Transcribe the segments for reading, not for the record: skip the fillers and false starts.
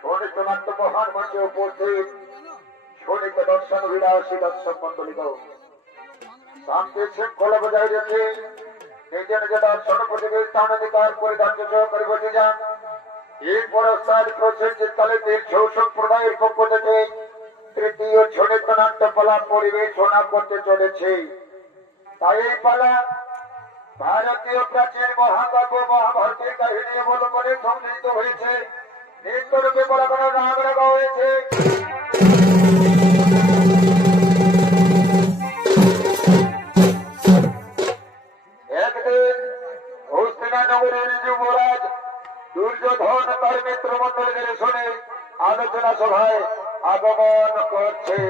শোনিত নাট্য মহান মঞ্চে উপস্থিত শোনিত দর্শন বিলাসী দর্শক মন্ডলিত শান্তি শৃঙ্খলা বজায় রেখে নিজ নিজ দর্শন প্রতিকে স্থানাধিকার পরিধার্য সহকারে বসে যান। এই পুরস্কার প্রসেনজিৎ তালেতের ছৌ সম্প্রদায়ের পক্ষ থেকে তৃতীয় শোনিত নাট্যপালা পরিবেশনা করতে চলেছে। তাই এই পালা ভারতীয় প্রাচীন মহাকাব্য মহাভারতের কাহিনী অবলম্বনে সংগৃহীত হয়েছে। নৃত্যরূপে বলা কোনো রাগ রাখা হয়েছে। একদিন হস্তিনানগরের যুবরাজ দুর্যোধন তার মিত্র মন্ডলীদের শুনে আলোচনা সভায় আগমন করছে।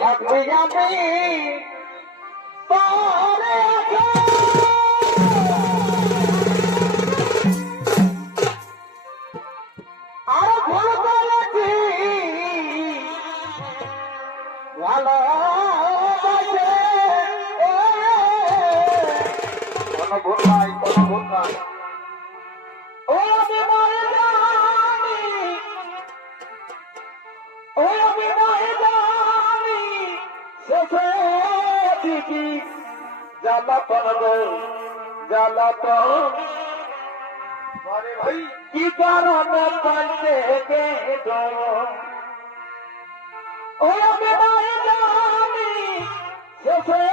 থাকবি যাবে আর ভুল করেছি ভালো কোনো ভুল নাই, কোনো ভুল নাই। ও বিনয় জানি, ও বিনয় জানি শেষে দিদি জ্বালাতন গো জ্বালাতন। আরে ভাই কি কারণে পাইতে গেল ও বিনয় জানি শেষে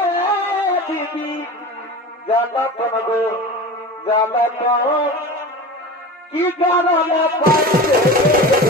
দিদি জ্বালাতন গো জ্বালাতন। কি কারণে পাইতে গেল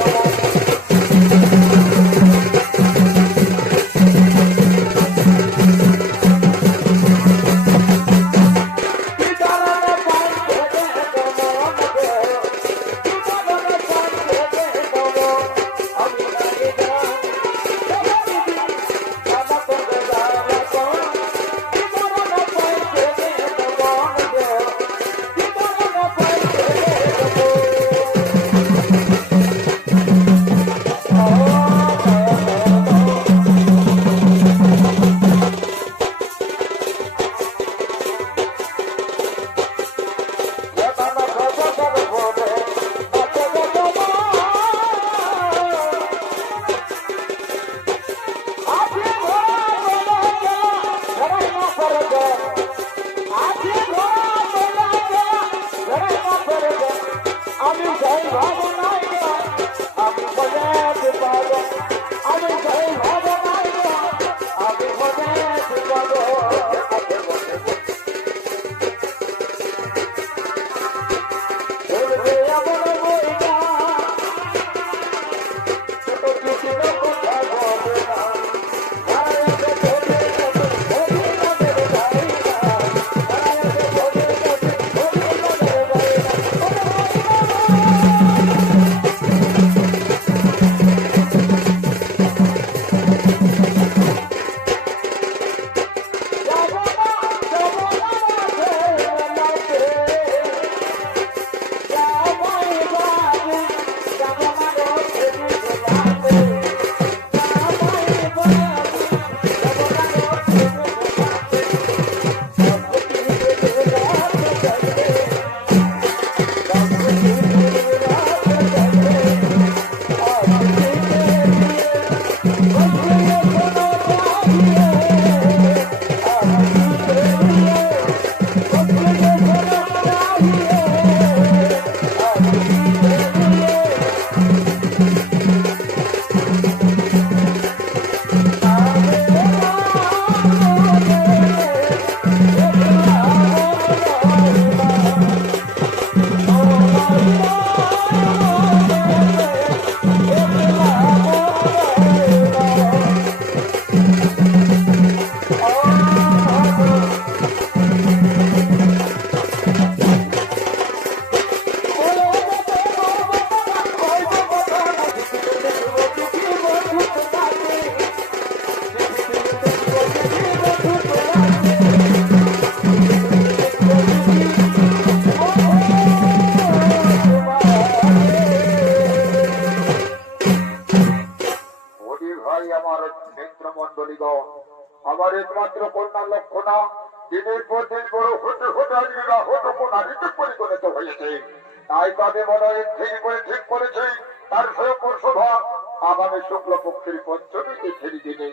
দিনের পর দিন বড় হতে হতে আজ বিবাহটুকু নারীতে পরিগণিত হয়েছে। তাই তবে মনে হয় ঠিক করেছে তার সভা আগামী শুক্লপক্ষের পঞ্চমী তিথির দিনে।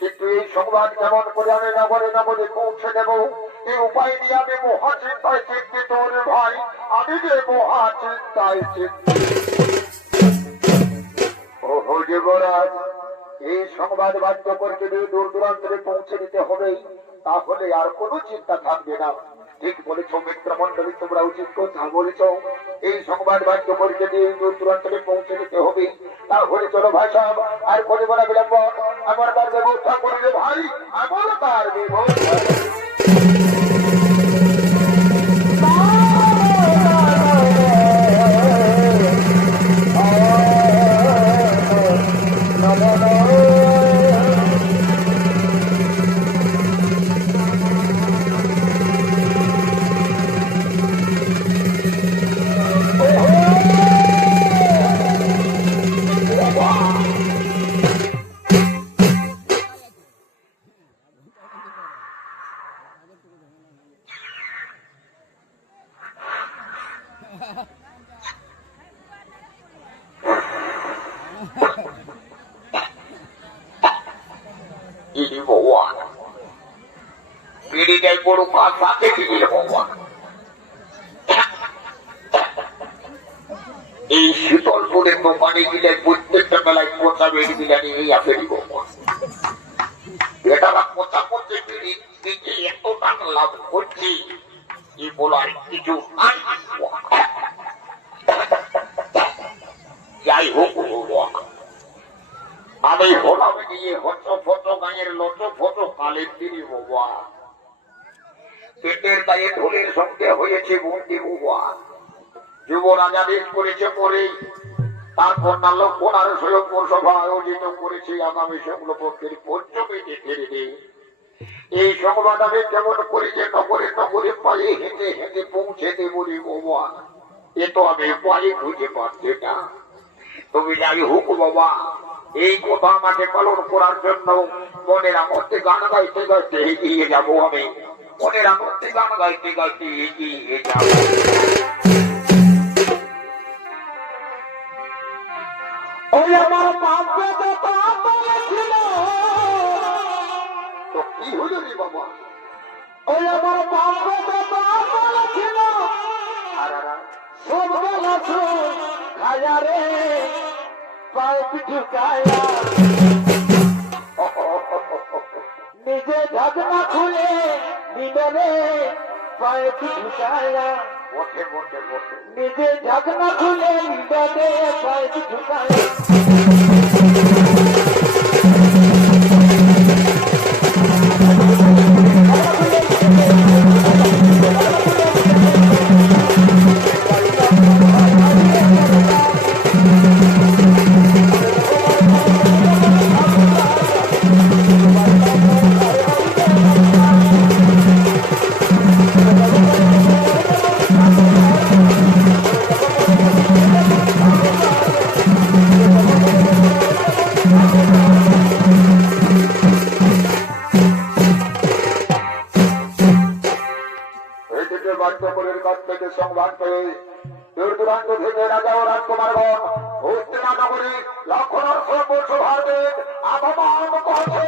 কিন্তু এই সংবাদ কেমন করে আমি নগরে নগরে পৌঁছে দেব, এই উপায় নিয়ে আমি মহাচিন্তায় চিন্তিত রে ভাই, আমি যে মহাচিন্তায় ও যুবরাজ, এই সংবাদ বাধ্য করতে দিয়ে দূর দূরান্তরে পৌঁছে দিতে হবে, তাহলে আর কোনো চিন্তা থাকবে না। ঠিক বলেছ মিত্র মন্ডলী, তোমরা উচিত কথা বলেছ। এই সংবাদ বাধ্য করতে দিয়ে দূর দূরান্তরে পৌঁছে দিতে হবে, তাহলে চলো ভাই সাহেব আর করিব না বিলম্ব, আমার তার ব্যবস্থা করিলে ভাই, আমার তার ব্যবস্থা। এই শীতলপুরের দোকানে গেলে প্রত্যেকটা বেলায় পচা বেড়ি বিরিয়ানি হইয়া ফেরিব। বেটারা পচা পচে বেড়ি দিকে এত টাকা লাভ করছি, কি বলার কিছু নাই। যাই হোক, আমি হলাম গিয়ে হচ ফচ গায়ের লচ ফচ কালের দিদি বাবা, পেটের গায়ে ঢোলের সঙ্গে হয়েছে বন্দি বাবা। যুবরাজ আদেশ করেছে পরে, তারপর না লক্ষণার স্বয়ংবর সভা আয়োজিত করেছে আগামী শুক্লপক্ষের পঞ্চমী তিথির দিন। এই সংবাদ আমি কেমন করেছে নগরে নগরে পায়ে হেঁটে হেঁটে পৌঁছে দেবরি বাবা, এ তো আমি পায়ে খুঁজে পাচ্ছি না। তুমি যাই হোক বাবা, এই কথা আমাকে পালন করার জন্য মনের আনন্দে গান গাইতে গাইতে এগিয়ে যাবো। আমি মনের আনন্দে গান গাইতে গাইতে এগিয়ে যাবো। ওই আমার বাপে ছিল তো কি হইল রে বাবা? ওই আমার বাপে ছিল সব বেলা খায়া রে পাইপ ঢুকায়া, নিজে ঢাকনা খুলে ভিতরে পাইপ ঢুকায়া, নিজে ঢাকনা খুলে ভিতরে পাইপ ঢুকায়া। সংবাদ পেয়ে দূর দূরান্ত থেকে রাজা ও রাজকুমারগণ হস্তিনানগরী লক্ষণের সভার দিন আগমন করছে।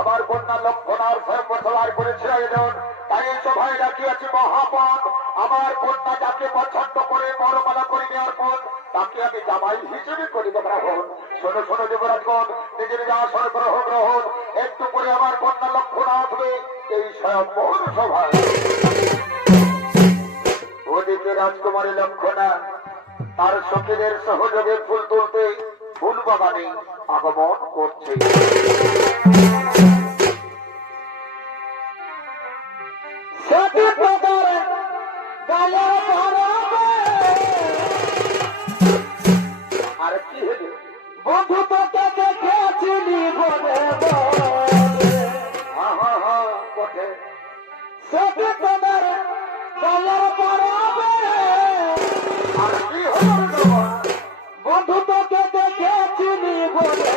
আমার কন্যা লক্ষণার সর্বসভার করেছে আয়োজন, তাই সভায় রাখিয়াছি মহাপদ। আমার কন্যা যাকে পছন্দ করে বড়মালা করে নেওয়ার পর তাকে আমি জামাই হিসেবে করিব গ্রহণ। শোনো শোনো যুবরাজগণ, নিজের আসন গ্রহণ একটু করে আমার কন্যা লক্ষণা আসবে এই স্বয়ম্বর সভায়। ওদিকে রাজকুমারী লক্ষণা তার সখীদের সহযোগে ফুল তুলতে ফুল বাগানে আগমন করছে। আর কি হলো বন্ধু তোকে দেখেছিলি বলে বটে সে তোমার গায়ের পরাবে। আর কি হলো বন্ধু তোকে দেখেছিলি বলে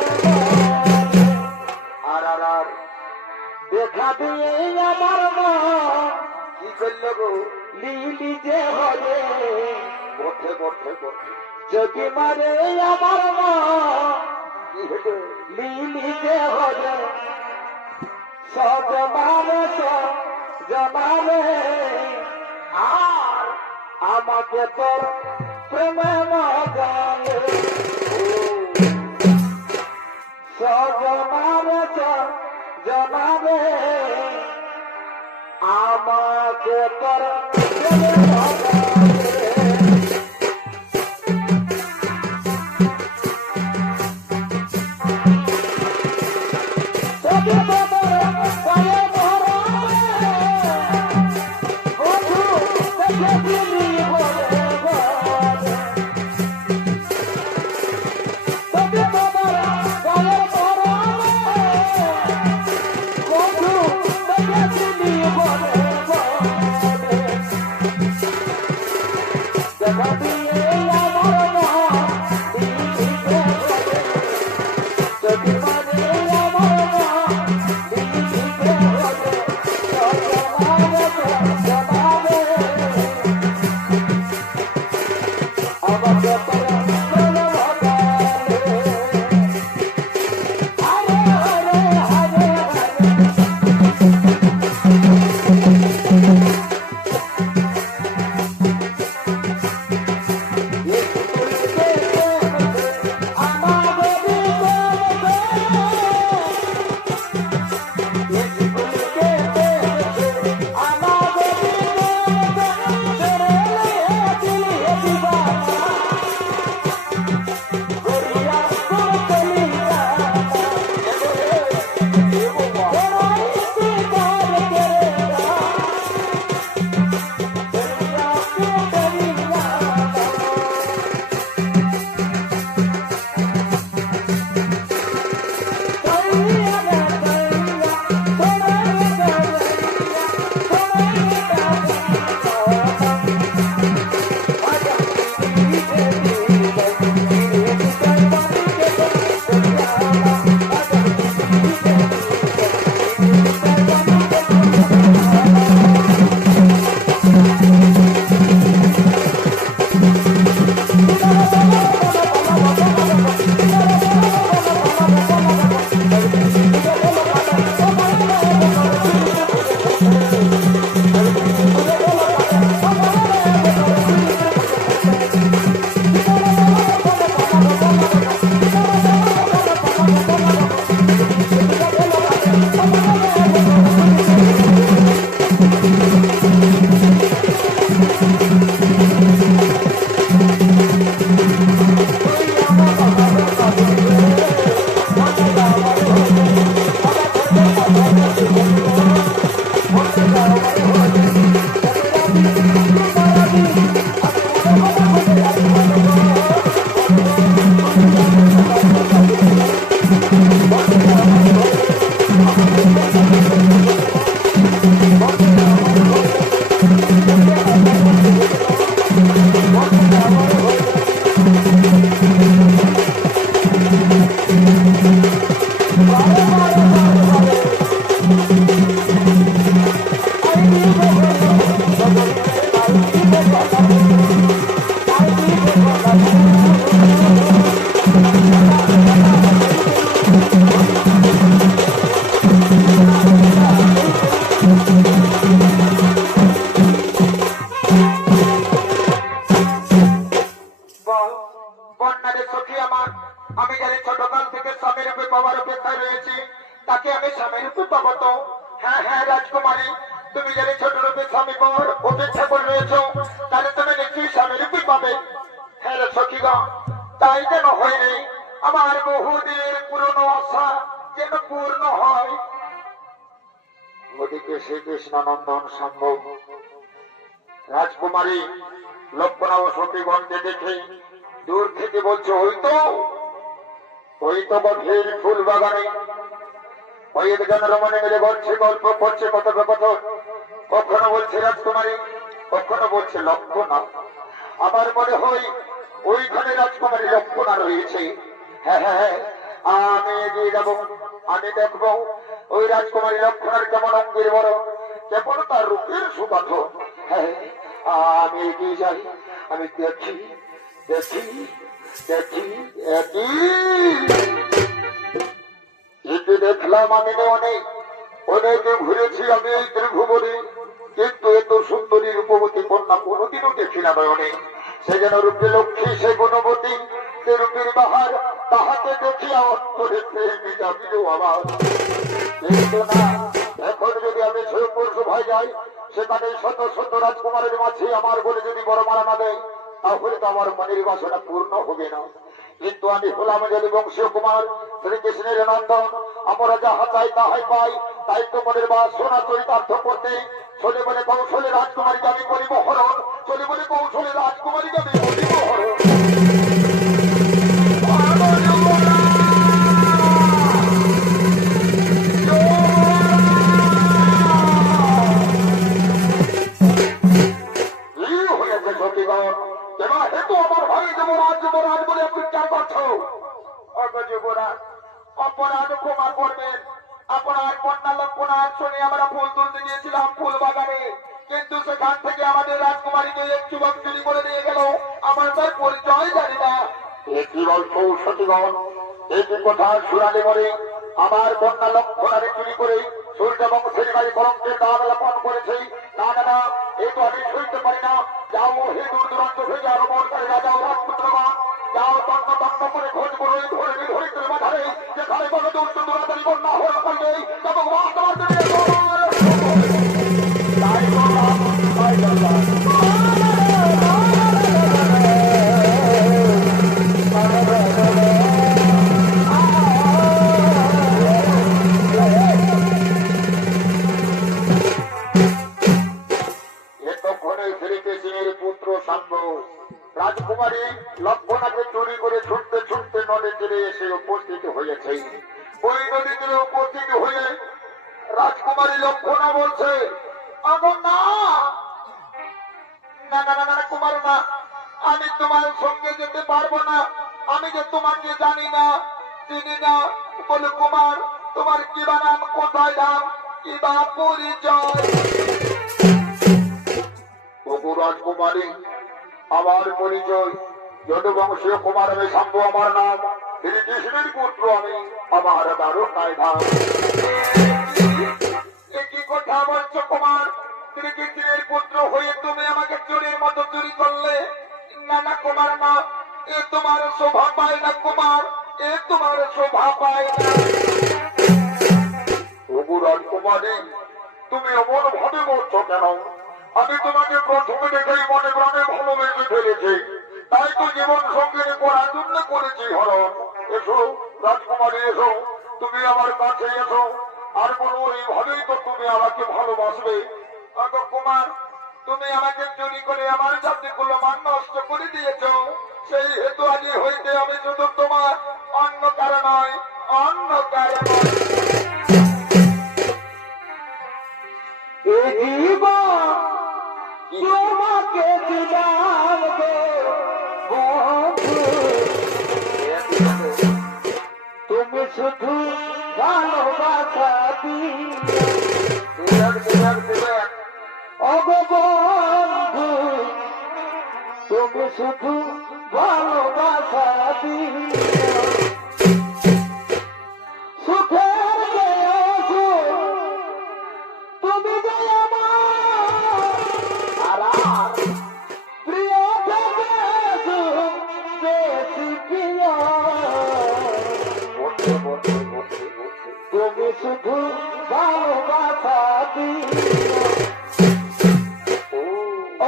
আর দেখা দিয়ে আমার মা কি করল গো লিলি যে হবে বটে বটে বটে যদি মারে আমার মা কি হলো লিলি যে হবে সজমানে সজমানে আর আমাকে তোর প্রেমে মজালে সজমানে সজমানে আমাকে তোর প্রেমে মজালে। বন্যারে সখী আমার, আমি জানি ছোটকাল থেকে স্বামীর রূপে বাবার অপেক্ষায় রয়েছি, তাকে আমি স্বামীর রূপে পাবো তো? হ্যাঁ হ্যাঁ রাজকুমারী, তুমি জানি ছোট রূপে স্বামী পাওয়ার অপেক্ষা করে রয়েছ, তাহলে তুমি নিশ্চয়ই স্বামী রূপে পাবে। হ্যাঁ রে সখীগণ, তাই যেন হয়নি, আমার বহুদিনের পুরনো আশা যেন পূর্ণ হয়। ওদিকে শ্রীকৃষ্ণ নন্দন সম্ভব রাজকুমারী লক্ষণা ও সখীগণকে দেখে দূর থেকে বলছে, ওই তো গভীর ফুল বাগানে কয়েকজন রমণী মিলে বলছে, গল্প করছে কথোপকথন। কখনো বলছে রাজকুমারী, কখনো বলছে লক্ষণা। আমার মনে হয় ওইখানে রাজকুমারী লক্ষণা রয়েছে। হ্যাঁ হ্যাঁ হ্যাঁ, আমি এগিয়ে যাবো, আমি দেখবো ওই রাজকুমারী লক্ষণার কেমন অঙ্গের বড়, কেমন তার রূপের সুগন্ধ। হ্যাঁ, আমি এগিয়ে যাই, আমি দেখি দেখি দেখি একই দেখলাম। আমি অনেক অনেক ঘুরেছি আমি এই ত্রিভুবনে, কিন্তু এত সুন্দরী রূপবতী কন্যা কোনোদিনও দেখি না নয়নে। সে যেন রূপে লক্ষ্মী, সে গুণবতী, সে রূপের বাহার, তাহাকে দেখিয়া অন্তরে প্রেমী জাগিল আমার। কিন্তু না, এখন যদি আমি স্বয়ংবর সভায় যাই, সেখানে শত শত রাজকুমারের মাঝে আমার বলে যদি বড় মারা না দেয়, তাহলে তো আমার মনের বাসনা পূর্ণ হবে না। কিন্তু আমি হলাম যদি বংশীয় কুমার, শ্রীকৃষ্ণের নন্দন, আমরা যাহা চাই তাহাই পাই। তাই তো মনের বাসনা চরিতার্থ করতে চলে বলে কৌশলে রাজকুমারীকে আমি করিব হরণ, চলে বলে কৌশলে রাজকুমারীকে আমি করিব হরণ। অপরাধ ক্ষমা করবেন, আপনার কন্যা লক্ষণার শুনে আমরা ফুল তুলতে গিয়েছিলাম ফুল বাগানে, কিন্তু সেখান থেকে আমাদের রাজকুমারীকে এক যুবক চুরি করে নিয়ে গেল, আমার তার পরিচয় জানি না। কি বলছো সতীগণ, এই যে কথা শুনালে বলে আমার কন্যা লক্ষণারে চুরি করে সূর্য বংশের বাড়ি কলঙ্কের দান লাপন করেছে? না না না, এই তো আমি সইতে পারি না। যাও হে দূর দূরান্ত থেকে আরো মনকারী রাজা ও রাজপুত্রগণ, যাও তন্ন তন্ন করে খোঁজ করো এই ধরে ধরিত্রের মাঝারে, যেখানে কোনো দুষ্ট দুরাচারী কন্যা হয়ে করবে তখন তাই বললাম, তাই বললাম। রাজকুমারী লক্ষণাকে চুরি করে ছুটতে ছুটতে নদী তীরে এসে উপস্থিত হয়েছে। ওই নদী তীরে উপস্থিত হয়ে রাজকুমারী লক্ষণা বলছে, না না না না কুমার না, আমি তোমার সঙ্গে যেতে পারবো না, আমি যে তোমাকে জানি না চিনি না। বলে কুমার, তোমার কি বা নাম, কোথায় নাম, কি বা পরিচয়? রাজকুমারী, আমার পরিচয় যদুবংশীয় কুমার, আমি শম্ভু আমার নাম, শ্রীকৃষ্ণের পুত্র আমি, আমার দারুণ নাই ধাম। একই কথা বলছো কুমার, শ্রীকৃষ্ণের পুত্র হয়ে তুমি আমাকে চোরের মতো চুরি করলে? না না কুমার না, এ তোমার শোভা পায় না কুমার, এ তোমার শোভা পায় না। রাজকুমারী, তুমি অমন ভাবে বলছো কেন? আমি তোমাকে প্রথমে দেখেই মনে প্রাণে ভালোবেসে ফেলেছি, তাই তো জীবন সঙ্গিনী করার জন্য করেছি হরণ। এসো রাজকুমারী, এসো, তুমি আমার কাছে এসো, আর বলো এইভাবেই তো তুমি আমাকে ভালোবাসবে। কুমার, তুমি আমাকে চুরি করে আমার জাতিগুলো মান নষ্ট করে দিয়েছ, সেই হেতু আগে হইতে আমি শুধু তোমার, অন্য কারণ নয়, অন্য কারণ নয়। তোমাকে দিলাম তুমি শুধু ভালোবাসা অববন্ধু, তুমি শুধু ভালোবাসা সুখের তুমি যে আমার প্রিয় বেশি প্রিয় তুমি শুধু ভালোবাসা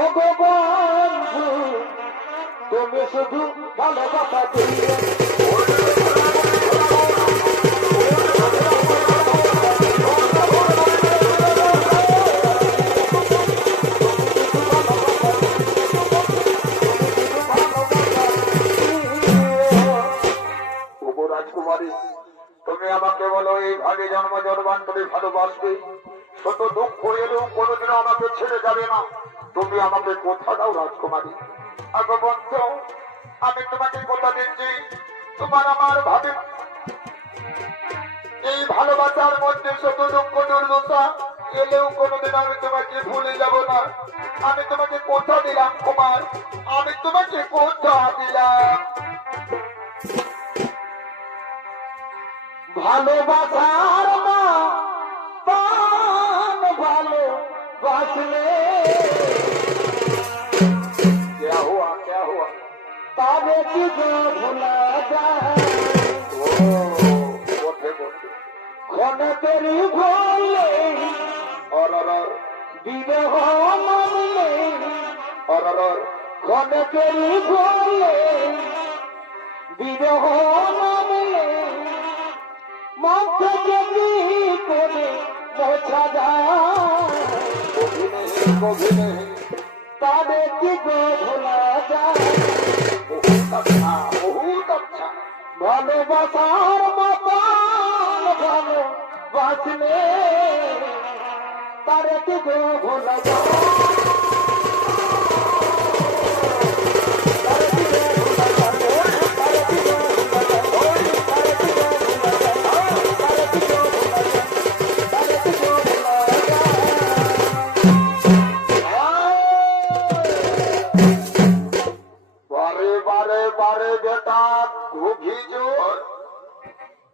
ও গো বন্ধু তুমি শুধু ভালোবাসা দিও তুমি আমাকে বলো এইভাবে জন্ম জন্মান্তরে ভালোবাসবে, শত দুঃখ এলেও কোনোদিনও আমাকে ছেড়ে যাবে না। তুমি আমাকে কথা দাও রাজকুমারী। আগো বন্ধু, আমি তোমাকে কথা দিচ্ছি, তোমার আমার ভাবে এই ভালোবাসার মধ্যে শত দুঃখ দুর্দশা এলেও কোনোদিন আমি তোমাকে ভুলে যাব না। আমি তোমাকে কথা দিলাম কুমার, আমি তোমাকে কথা দিলাম। ভালোবাসার মা প্রাণ ভালোবাসলে क्या हुआ তবে কি গো ভোলা যায় ক্ষণে তেরি ভুলে और বিদেহ মানলে ক্ষণে তেরি ভুলে বিদেহ মানলে মন থেকে কি করে মোছা যায় তবে কি গো ভোলা যায় बहुत अच्छा ভালোবাসার মতন ভালোবাসলে তারে কি গো ভোলা যায়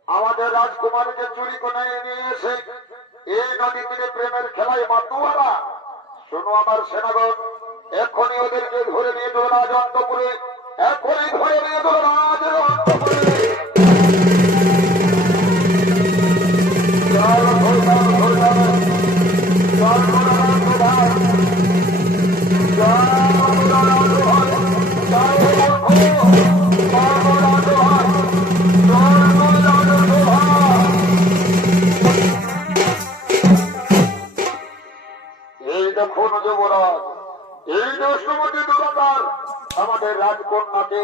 আমাদের রাজকুমারীকে চুরি করে নিয়ে এসে এই নদী তীরে প্রেমের খেলায় মাতুয়ারা। শোনো আমার সেনাগণ, এখনই ওদেরকে ধরে নিয়ে চলো রাজ অন্তপুরে, এখনই ধরে নিয়ে চলো রাজ অন্তপুরে। দেখুন যুবরাজ, এই দুষ্টমতি দুরাকার আমাদের রাজকন্যাকে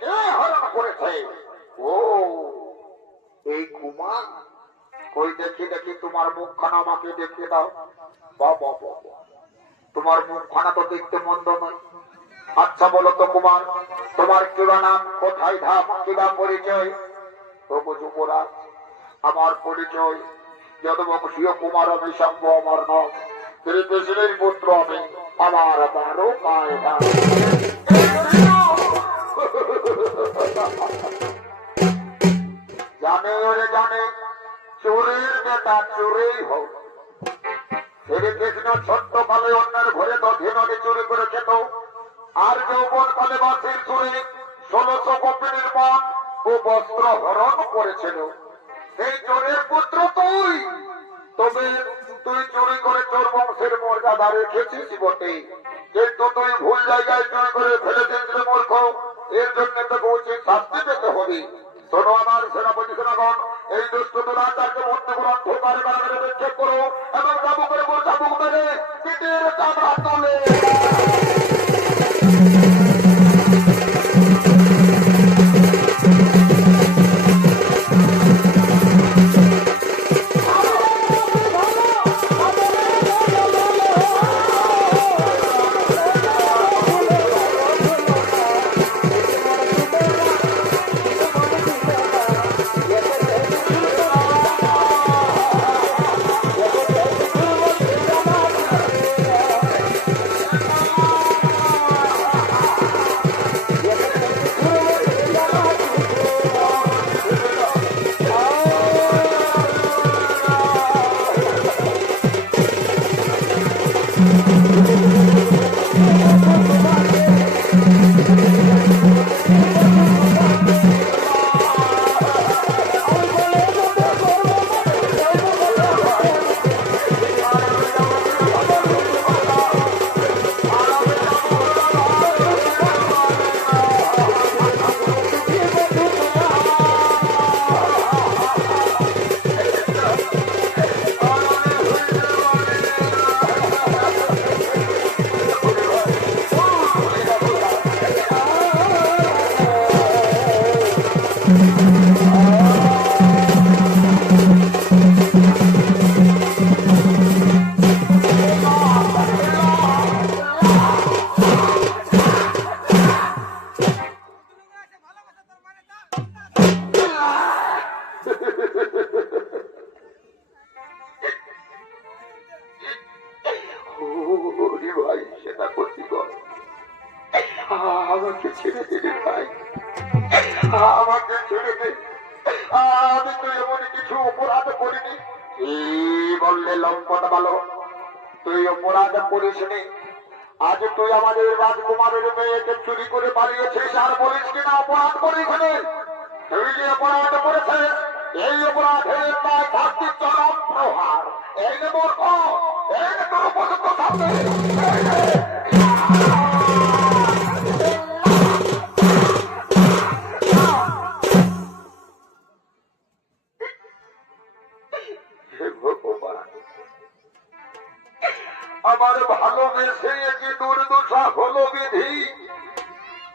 কে হরণ করেছে? ও এই কুমার, কই দেখি তোমার মুখখানা আমাকে দেখতে দাও। বাবা তোমার মুখখানা তো দেখতে মন্দ নয়। আচ্ছা বলো তো কুমার, তোমার কিবা নাম, কোথায় ধাম, কিবা পরিচয়? তবু যুবরাজ, আমার পরিচয় যদবংশীয় কুমার, আমি শম্ভ আমার নাম, শ্রীকৃষ্ণের পুত্র আমি, আমার 12 কায়দা। জানে ওরে জানে, চোরের বেটা চোরেই হোক। শ্রীকৃষ্ণ ছোট্ট কালে অন্যের ঘরে দধি নদী চুরি করে খেত, আর যৌবন কালে বাসির চুরি 1600 কপিনীর মন ও বস্ত্র হরণ করেছিল। সেই চোরের পুত্র তুই, তবে তুই চুরি করে চোর বংশের মর্যাদা রেখেছিস বটে, কিন্তু তুই ভুল জায়গায় চুরি করে ফেলেছিস মূর্খ। এর জন্য তোকে উচিত শাস্তি পেতে হবে। শোনো আমার সেনাপতি সেনাগণ, এই দুষ্ট দুরাচারকে মধ্যে অন্ধকারে কারাগারে নিক্ষেপ করো এবং চাবুকের উপর চাবুক মেরে পিঠের চামড়া তুলে আমাকে ছেড়ে দিলে ভাই, আমাকে ছেড়ে দে। আমি তো এমন কিছু অপরাধ করিনি। এই বললে লম্পট বালক, তুই অপরাধ করিসনি। আজ তুই আমাদের রাজকুমারের মেয়েকে চুরি করে পালিয়েছিস আর বলিস কিনা অপরাধ করিসনি। তুই যে অপরাধ করেছিস, এই অপরাধের নয় থাকতে চরম প্রহার। এই নে মূর্খ, এই নে তোর উপযুক্ত শাস্তি। হে ভগবান, আমার ভালোবেসে কি দুর্দশা হলো বিধি।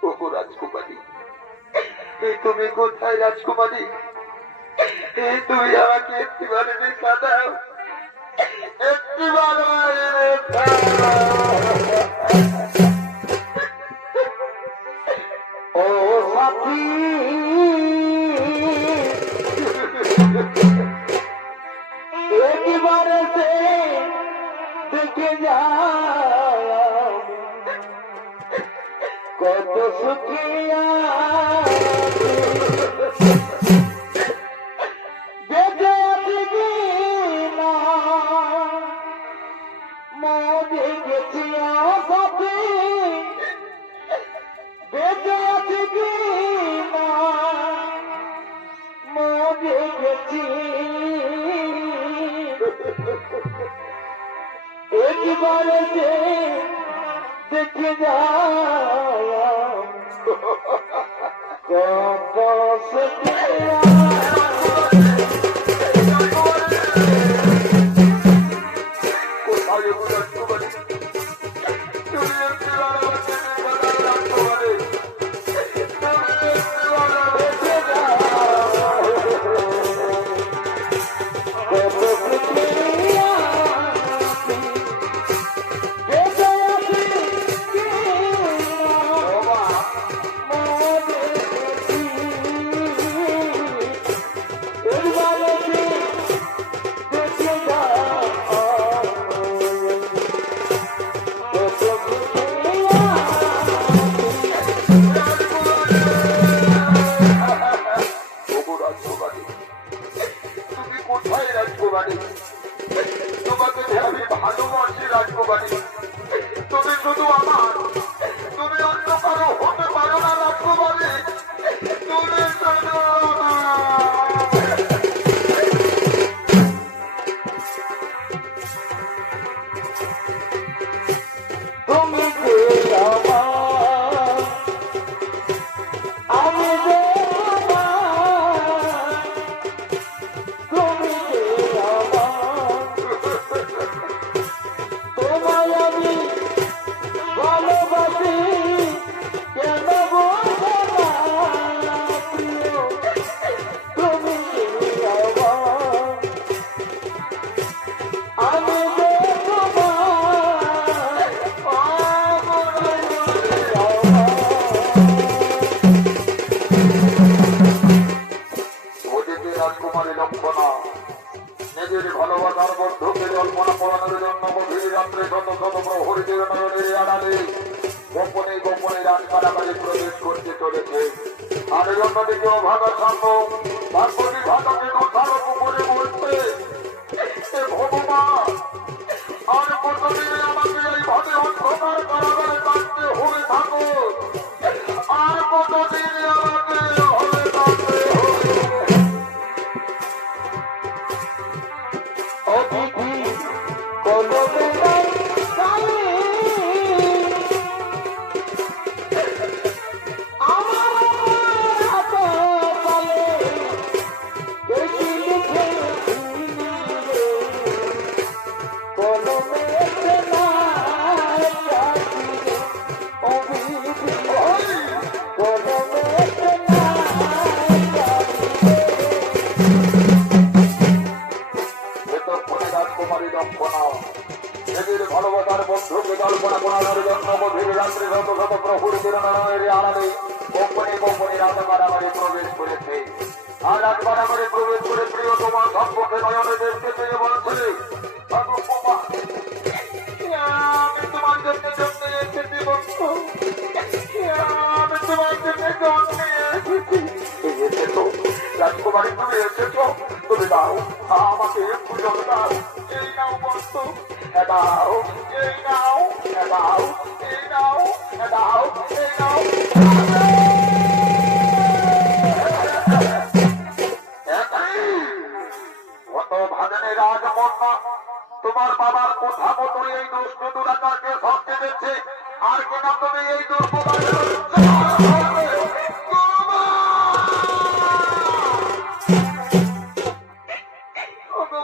ওগো রাজকুমারী, তুমি কোথায় রাজকুমারী? তুমি আমাকে একটিবার দেখা দাও, একটিবার ও সাথী, একবারে সে দেখে যাও কত সুখিয়া দেখে আছি না মনে গেছি সাথী, দেখে আছি না মনে গেছি একবারে সে দেখে যাও কত সুখিয়া। কোথায় গো রাজকুমারী? তুমি একটিবার আমাকে দেখা দাও রাজকুমারী, তুমি একটিবার আমাকে তোমাকে আমি ভালোবাসি রাজকুমারী। তুমি শুধু আমার, তুমি অন্য কারো হতে পারো না রাজকুমারী। তুমি শুধু তুমি যে আমার, আমি যে আমার, তুমি যে আমার, তোমায় আমি ভালোবাসি কেন বলবো না প্রিয়, তুমি যে আমার, আমি যে রাজকুমারী লক্ষণা নিজের ভালোবাসার বন্ধুকে জল্পনা পড়ানোর জন্য গভীর রাত্রে শত শত প্রহরীদের নয়নের আড়ালে গোপনে গোপনে রাত কারাগারে প্রবেশ করতে চলেছে। আর অন্যদিকে অভাগা সাপ তার প্রতিঘাতকে দোষারোপ করে বলছে, ভগবান আর কতদিনে আমাকে এইভাবে অন্ধকার কারাগারে কাটতে হয়ে থাকো, আর কতদিনে আমাকে হয়ে থাকতে হবে। অতিথি কলমে নাই কালে আমার হাত পালে বেশি লিখে কলমে নাই কাটিলে অবিধি কলমে নাই কাটিলে। এতক্ষণে রাজকুমারী লক্ষণা নিজের ভালোবাসার বন্ধুকে কল্পনা করানোর জন্য গভীর রাত্রে শত শত প্রহরীদের নয়নের আড়ালে গোপনে গোপনে রাত কারাগারে প্রবেশ করেছে। আর রাত কারাগারে প্রবেশ করে প্রিয় তোমার সম্পর্কে নয়নে দেখতে পেয়ে বলছে, ভগবান, আমি তোমার জন্য জন্য এসেছি বন্ধু, তুমি এসেছো, তুমি দাও আমাকে একটু জল দাও। এই নাও বন্ধু, দাও, এই নাও, দাও, এই নাও, দাও, এই নাও। কত ভাজনের রাজকন্যা, তোমার বাবার কথা মতো এই দুষ্ট দুরাচারকে শাস্তি দিচ্ছে, আর কিনা তুমি এই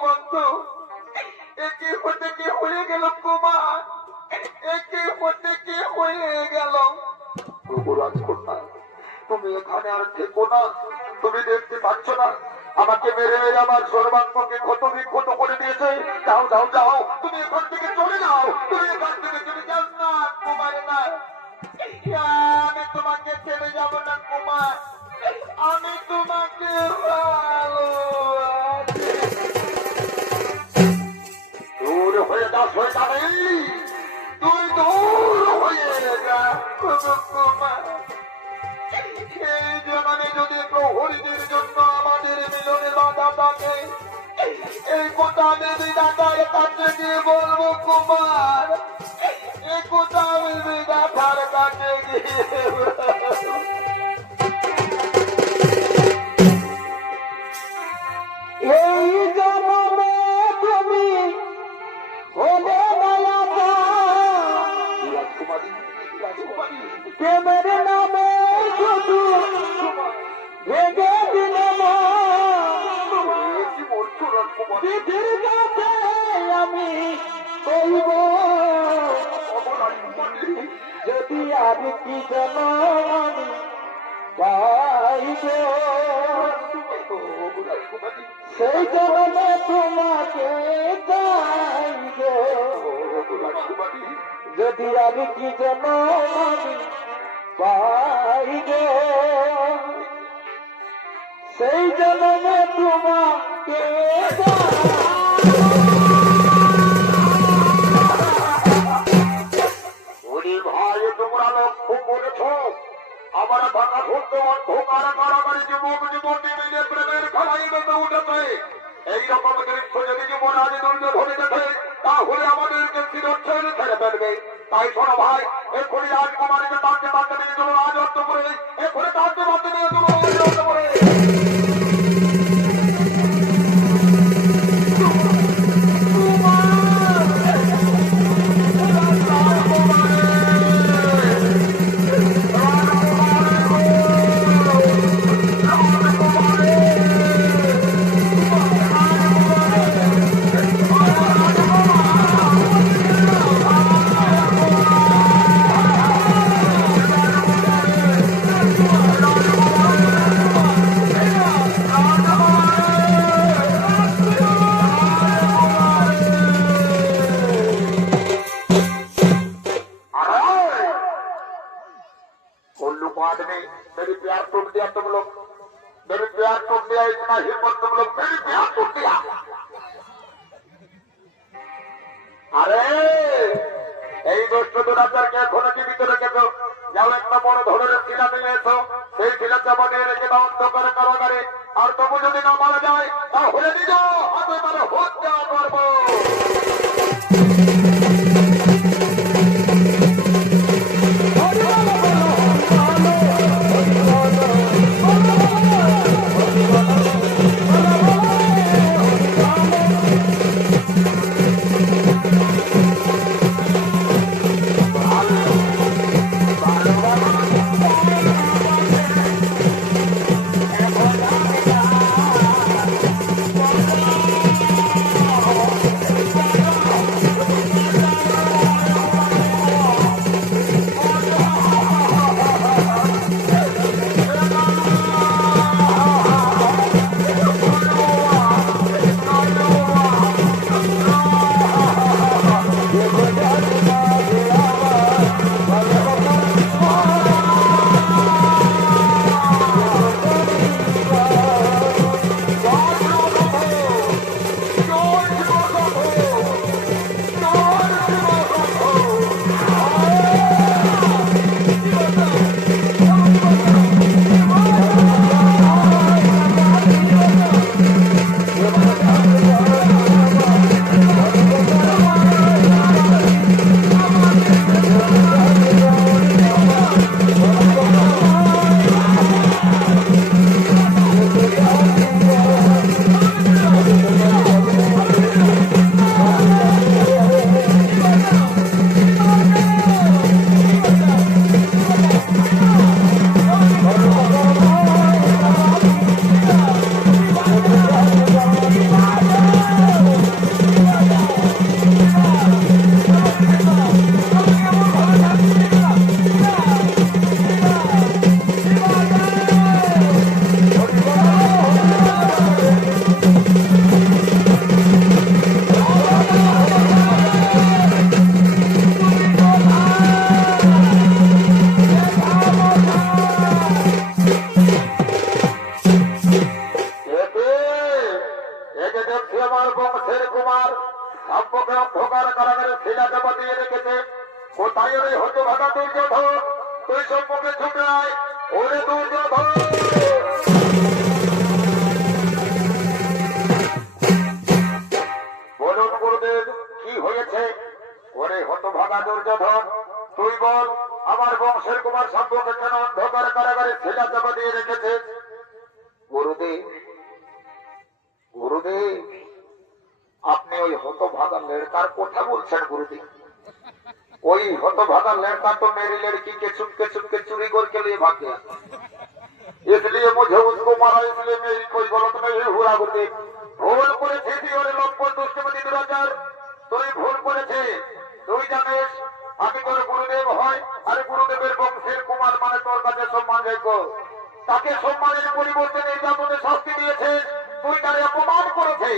বন্ধু, একে হতে কি হয়ে গেল কুমার, একে হতে কি হয়ে গেল। রাজকন্যা, তুমি এখানে আর থেকো না, তুমি দেখতে পাচ্ছ না আমাকে মেরে মেরে আমার সর্বাঙ্গকে ক্ষত বিক্ষত করে দিয়েছে। যাও যাও যাও, তুমি এখান থেকে চলে যাও, তুমি এখান থেকে চলে যাও না কুমার। না, আমি তোমাকে ছেড়ে যাব না কুমার, আমি তোমাকে দূর হয়ে যা, হয়ে যাবে, তুই দূর হয়ে যা কুমার। এই জমানে যদি প্রহরীদের জন্য আমাদের মিলনে বাধা থাকে, এই কথা আমি বিধাতার কাছে গিয়ে বলবো কুমার, এই কথা আমি বিধাতার কাছে গিয়ে এই জন্মে তুমি হলে দয়াটা, রাজকুমারী, রাজকুমারী, প্রেমের নামে শুধু ভেঙে দিলে কি বলছো রাজকুমারী? পৃথিবীর কাছে আমি কইব, রাজকুমারী, যদি আর কি যেন আমি চাইব, রাজকুমারী, সেই জন্মে তোমাকে চাইব, রাজকুমারী, যদি আর কি যেন আমি পাইব, সেই জন্মে তোমাকে ওরে ভাই, তোমরা লক্ষ্য করেছ আমার থাকা ধরতে অন্ধকার কারাগারে যুবক যুবতী মিলে প্রেমের খেলাই মেতে উঠেছে। এইরকম দৃশ্য যদি জীবন আজ দুর্যোধনে দেখে, তাহলে আমাদেরকে চিরচ্ছেদ ছেড়ে ফেলবে। তাই শোনো ভাই, এক্ষুনি রাজকুমারীকে তাকে বাঁধতে নিয়ে চলো রাজ অন্তপুরে, এক্ষুনি তাকে বাঁধতে নিয়ে চলো রাজ অন্তপুরে। आदमी मेरी प्यार टूट दिया, तुम लोग मेरी प्यार टूट दिया, इतना हिम्मत तुम लोग, मेरी प्यार टूट दिया। अरे এই দুষ্ট দুরাচারকে এখনো জীবিত রেখেছো, যাও একটা বড় ধরনের শিলা নিয়ে এসো, সেই শিলা চাপাটিয়ে রেখে দাও অন্ধকার কারাগারে। আর তবু যদি না মারা যায় তাহলে নিজ আমি মানে হত্যা করবো। না দুর্যোধন, তুই সম্মুখে ছুটে আয়। ওরে দুর্যোধন, বলুন গুরুদেব কি হয়েছে? ওরে হতভাগা দুর্যোধন, তুই বল আমার বংশের কুমার শাম্বকে কেন অন্ধকার কারাগারে ছেলা চাপা দিয়ে রেখেছে? গুরুদেব, গুরুদেব, আপনি ওই হতভাগা লড়কার কথা বলছেন গুরুদেব? ওই हतभागा लड़का तो मेरी लड़की के चुपके चुरी करके लिए भाग गया, इसलिए मुझे उसको मारा, इसलिए मेरी कोई गलत नहीं हुआ गुरुदेव। ভুল করেছে ওরে লক্ষ্য দুষ্টমতি দুরাচার, তুই ভুল করেছে। তুই জানিস আমি তোর গুরুদেব হয়, আর গুরুদেবের বংশের কুমার মানে তোর কাছে সম্মানযোগ্য। তাকে সম্মানের পরিবর্তে নির্যাতনের শাস্তি দিয়েছে, তুই তারে অপমান করেছে।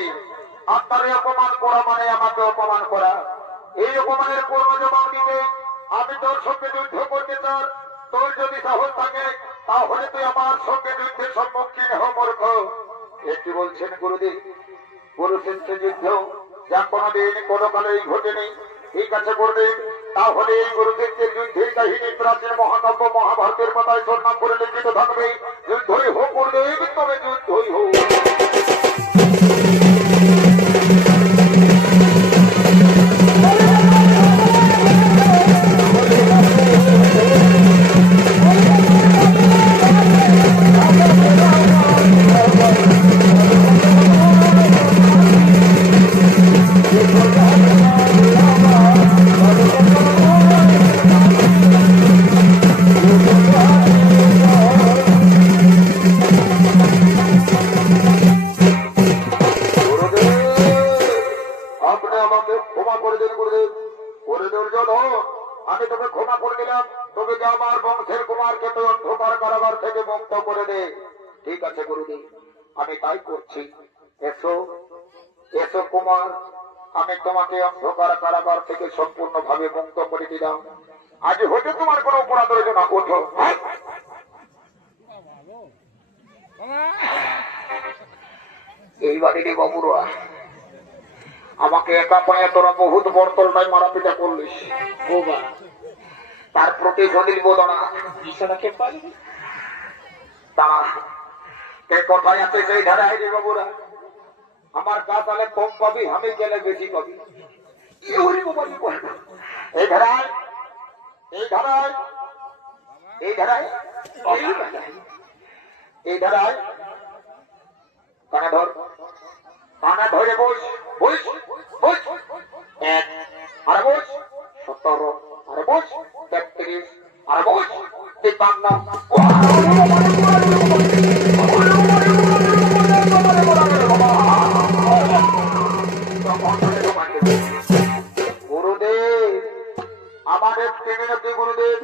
আর তারে অপমান করা মানে আমাকে অপমান করা। এই অপমানের পূর্ণ জবাব দিতে আমি তোর সঙ্গে যুদ্ধ করতে চাই। তোর যদি সাহস থাকে তাহলে তুই আমার সঙ্গে যুদ্ধের সম্মুখীন হ মূর্খ। একটি বলছেন গুরুদেব, গুরু শিষ্য যুদ্ধ যা কোনোদিন কোনো কালেই ঘটেনি। ঠিক আছে গুরুদেব, তাহলে এই গুরু শিষ্যের যুদ্ধের কাহিনী প্রাচীন মহাকাব্য মহাভারতের পাতায় স্বর্ণাম করে লিখিত থাকবে। যুদ্ধই হোক গুরুদেব, তবে যুদ্ধই হোক। আমি তোকে ক্ষমা করে দিলাম, তবে যে আমার বংশের কুমারকে তুই অন্ধকার কারাগার থেকে মুক্ত করে দে। ঠিক আছে গুরুদেব, আমি তাই করছি। এসো এসো কুমার, আমি তোমাকে অন্ধকার কারাগার থেকে সম্পূর্ণভাবে মুক্ত করে দিলাম। আজ হতে তোমার কোনো অপরাধ রয়েছে না। ওঠো। এইবারে রে বাবুরা, আমাকে একা পায়ে তোরা বহুত বর্তলটাই মারা পিটা করলিস, তার প্রতিশোধ নিব না। দাঁড়া, কে কোথায় আছে সেই ধারায় রে বাবুরা? আমার গা তালে কম পাবি, আমি গেলে বেশি পাবি। এই ধারায়, এই ধারায়, এই ধারায়, এই ধারায় কানে ধর, কানে ধরে বস, বস, বস। এক, আরে বস 17, আরে বস 33, আরে বস 53। গুরুদেব, আমার একটি মিনতি গুরুদেব,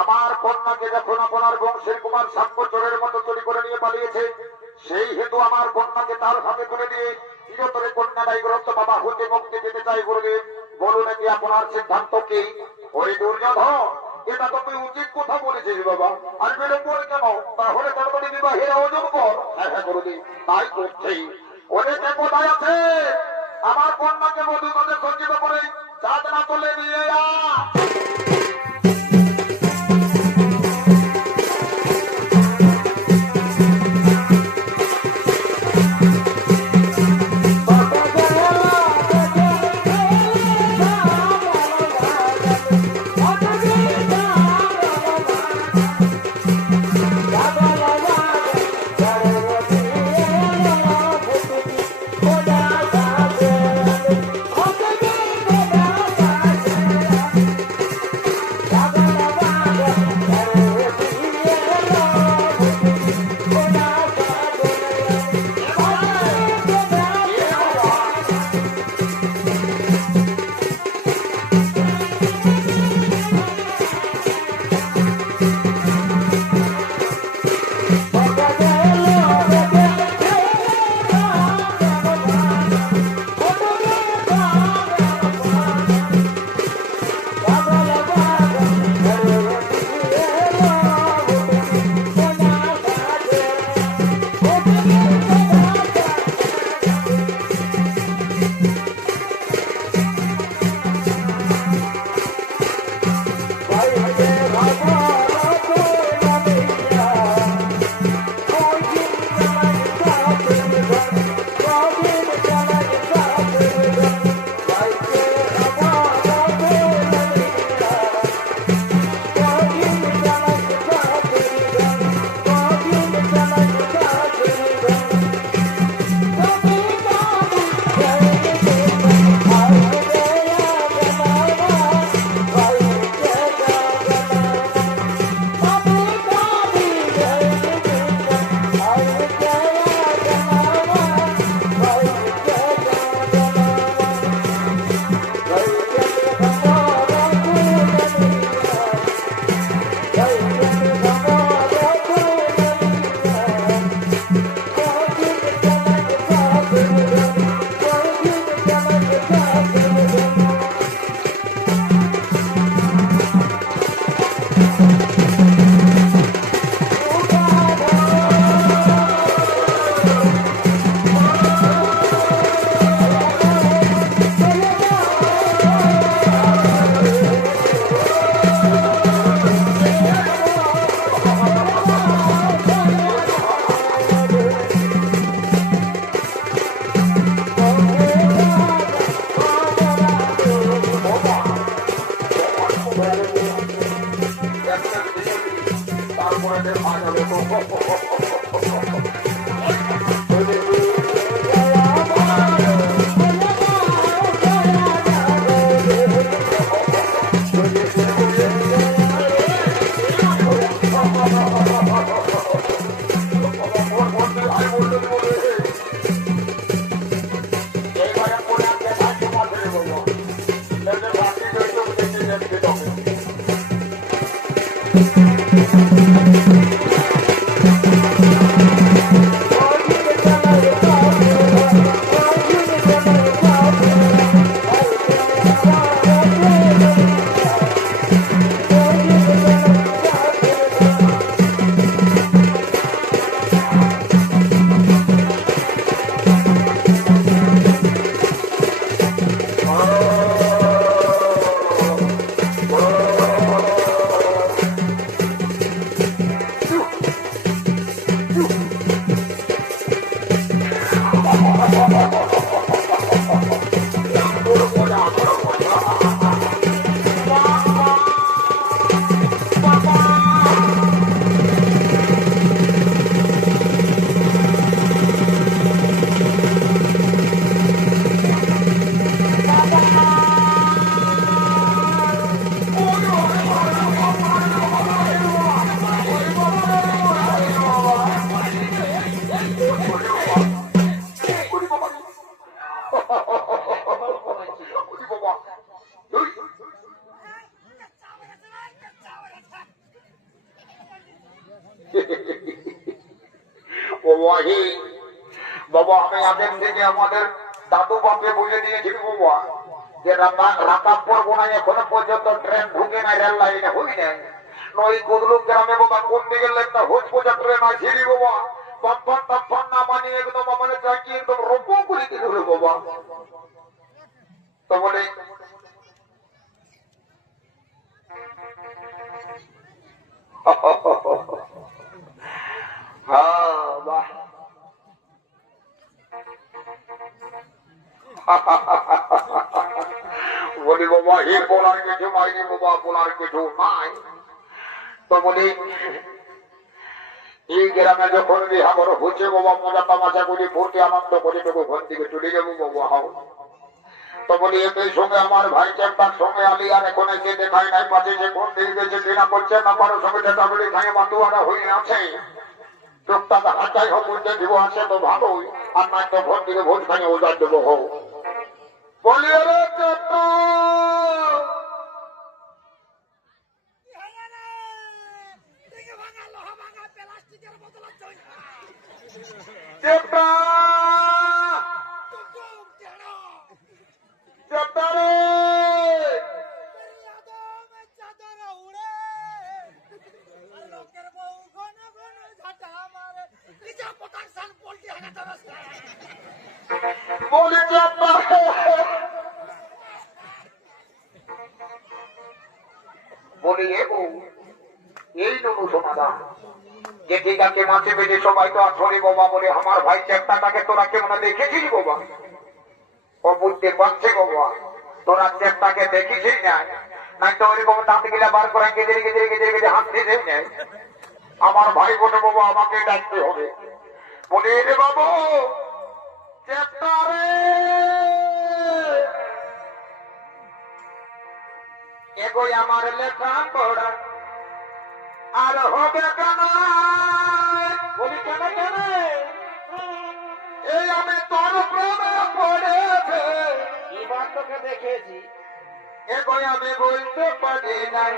আমার কন্যাকে যখন আপনার বংশের কুমার শাম্ব চোরের মতো চুরি করে নিয়ে পালিয়েছে, সেই হেতু আমার কন্যাকে তার হাতে তুলে দিয়ে চিরতরে কন্যাদায়ী গ্রস্ত বাবা হতে মুক্তি পেতে চাই গুরুদেব। বলুন নাকি আপনার সিদ্ধান্ত কি? ওই দুর্যোধন, এটা তো তুই উচিত কথা বলেছিস বাবা, আর বিলম্ব কেন? তাহলে তাড়াতাড়ি বিবাহের আয়োজন কর। হ্যাঁ হ্যাঁ গুরুদেব, তাই করছি। ওদেরকে কোথায় আছে? আমার কন্যাকে মধু কাজে সজ্জিত করে চাঁদ না তুলে নিয়ে আ। বাবা আমি আগের থেকে আমাদের দাদু বাপকে বুঝে দিয়েছি বাবা যে রাতাপুর গোনায় এখনো পর্যন্ত ট্রেন ঢুকে নাই, রেল লাইনে হই নাই। নই কদলুক গ্রামে বাবা কোন দিকে একটা হোজ বোঝা ট্রেন আসিনি বাবা, পাম্পান টাম্পান না মানিয়ে একদম আমাদের চাকি একদম রোপো করে দিল বাবা। তো বলে হ্যাঁ বাহ বলি বাবা হে বলার কিছু মাইনি বাবা, বলার কিছু নাই। তো বলি এই গ্রামে যখন বিহা বড় হচ্ছে বাবা, মজা তামাশা করি, ফুর্তি আনন্দ করে তবু ঘর থেকে চলে যাবো বাবা। হাও তো বলি এদের সঙ্গে আমার ভাই চেম্বার সঙ্গে আলি আর এখন এসে দেখাই নাই পাচ্ছে যে কোন দিকে গেছে কিনা করছে না, কারো সঙ্গে দেখা বলি খাই বাতুয়ারা হয়ে আছে। টুকটাক হাজাই হোক বুঝতে দিব আছে তো ভালোই, আর নাই তো ভোট দিকে ভোট খাই ওজার দেবো। হোক বলি রে চেপ্টা চেপ্টা চেপ্টা রে বলি চেপ্টা বলি এ বউ এই নুনু সমাধান যে ঠিক আছে মাঝে বেজে সবাই তো আসলে বাবা বলে আমার ভাই চেষ্টাটাকে তোরা কেমন দেখেছিস বাবা? ও বুঝতে পারছে বাবা তোরা চেষ্টাকে দেখিসই না, নাই তো ওইরকম দাঁত গিলা বার করে গেজে গেজে গেজে গেজে হাঁটতে দেয় না। আমার ভাই বলে বাবা আমাকে ডাকতে হবে, বলে রে বাবু চেষ্টা রে এগোই আমার লেখা পড়া আর হবে কেন? বলি কেন কেন? এই আমি তোর প্রেমে পড়েছে এবার তোকে দেখেছি। এগোই আমি বলতে পারি নাই,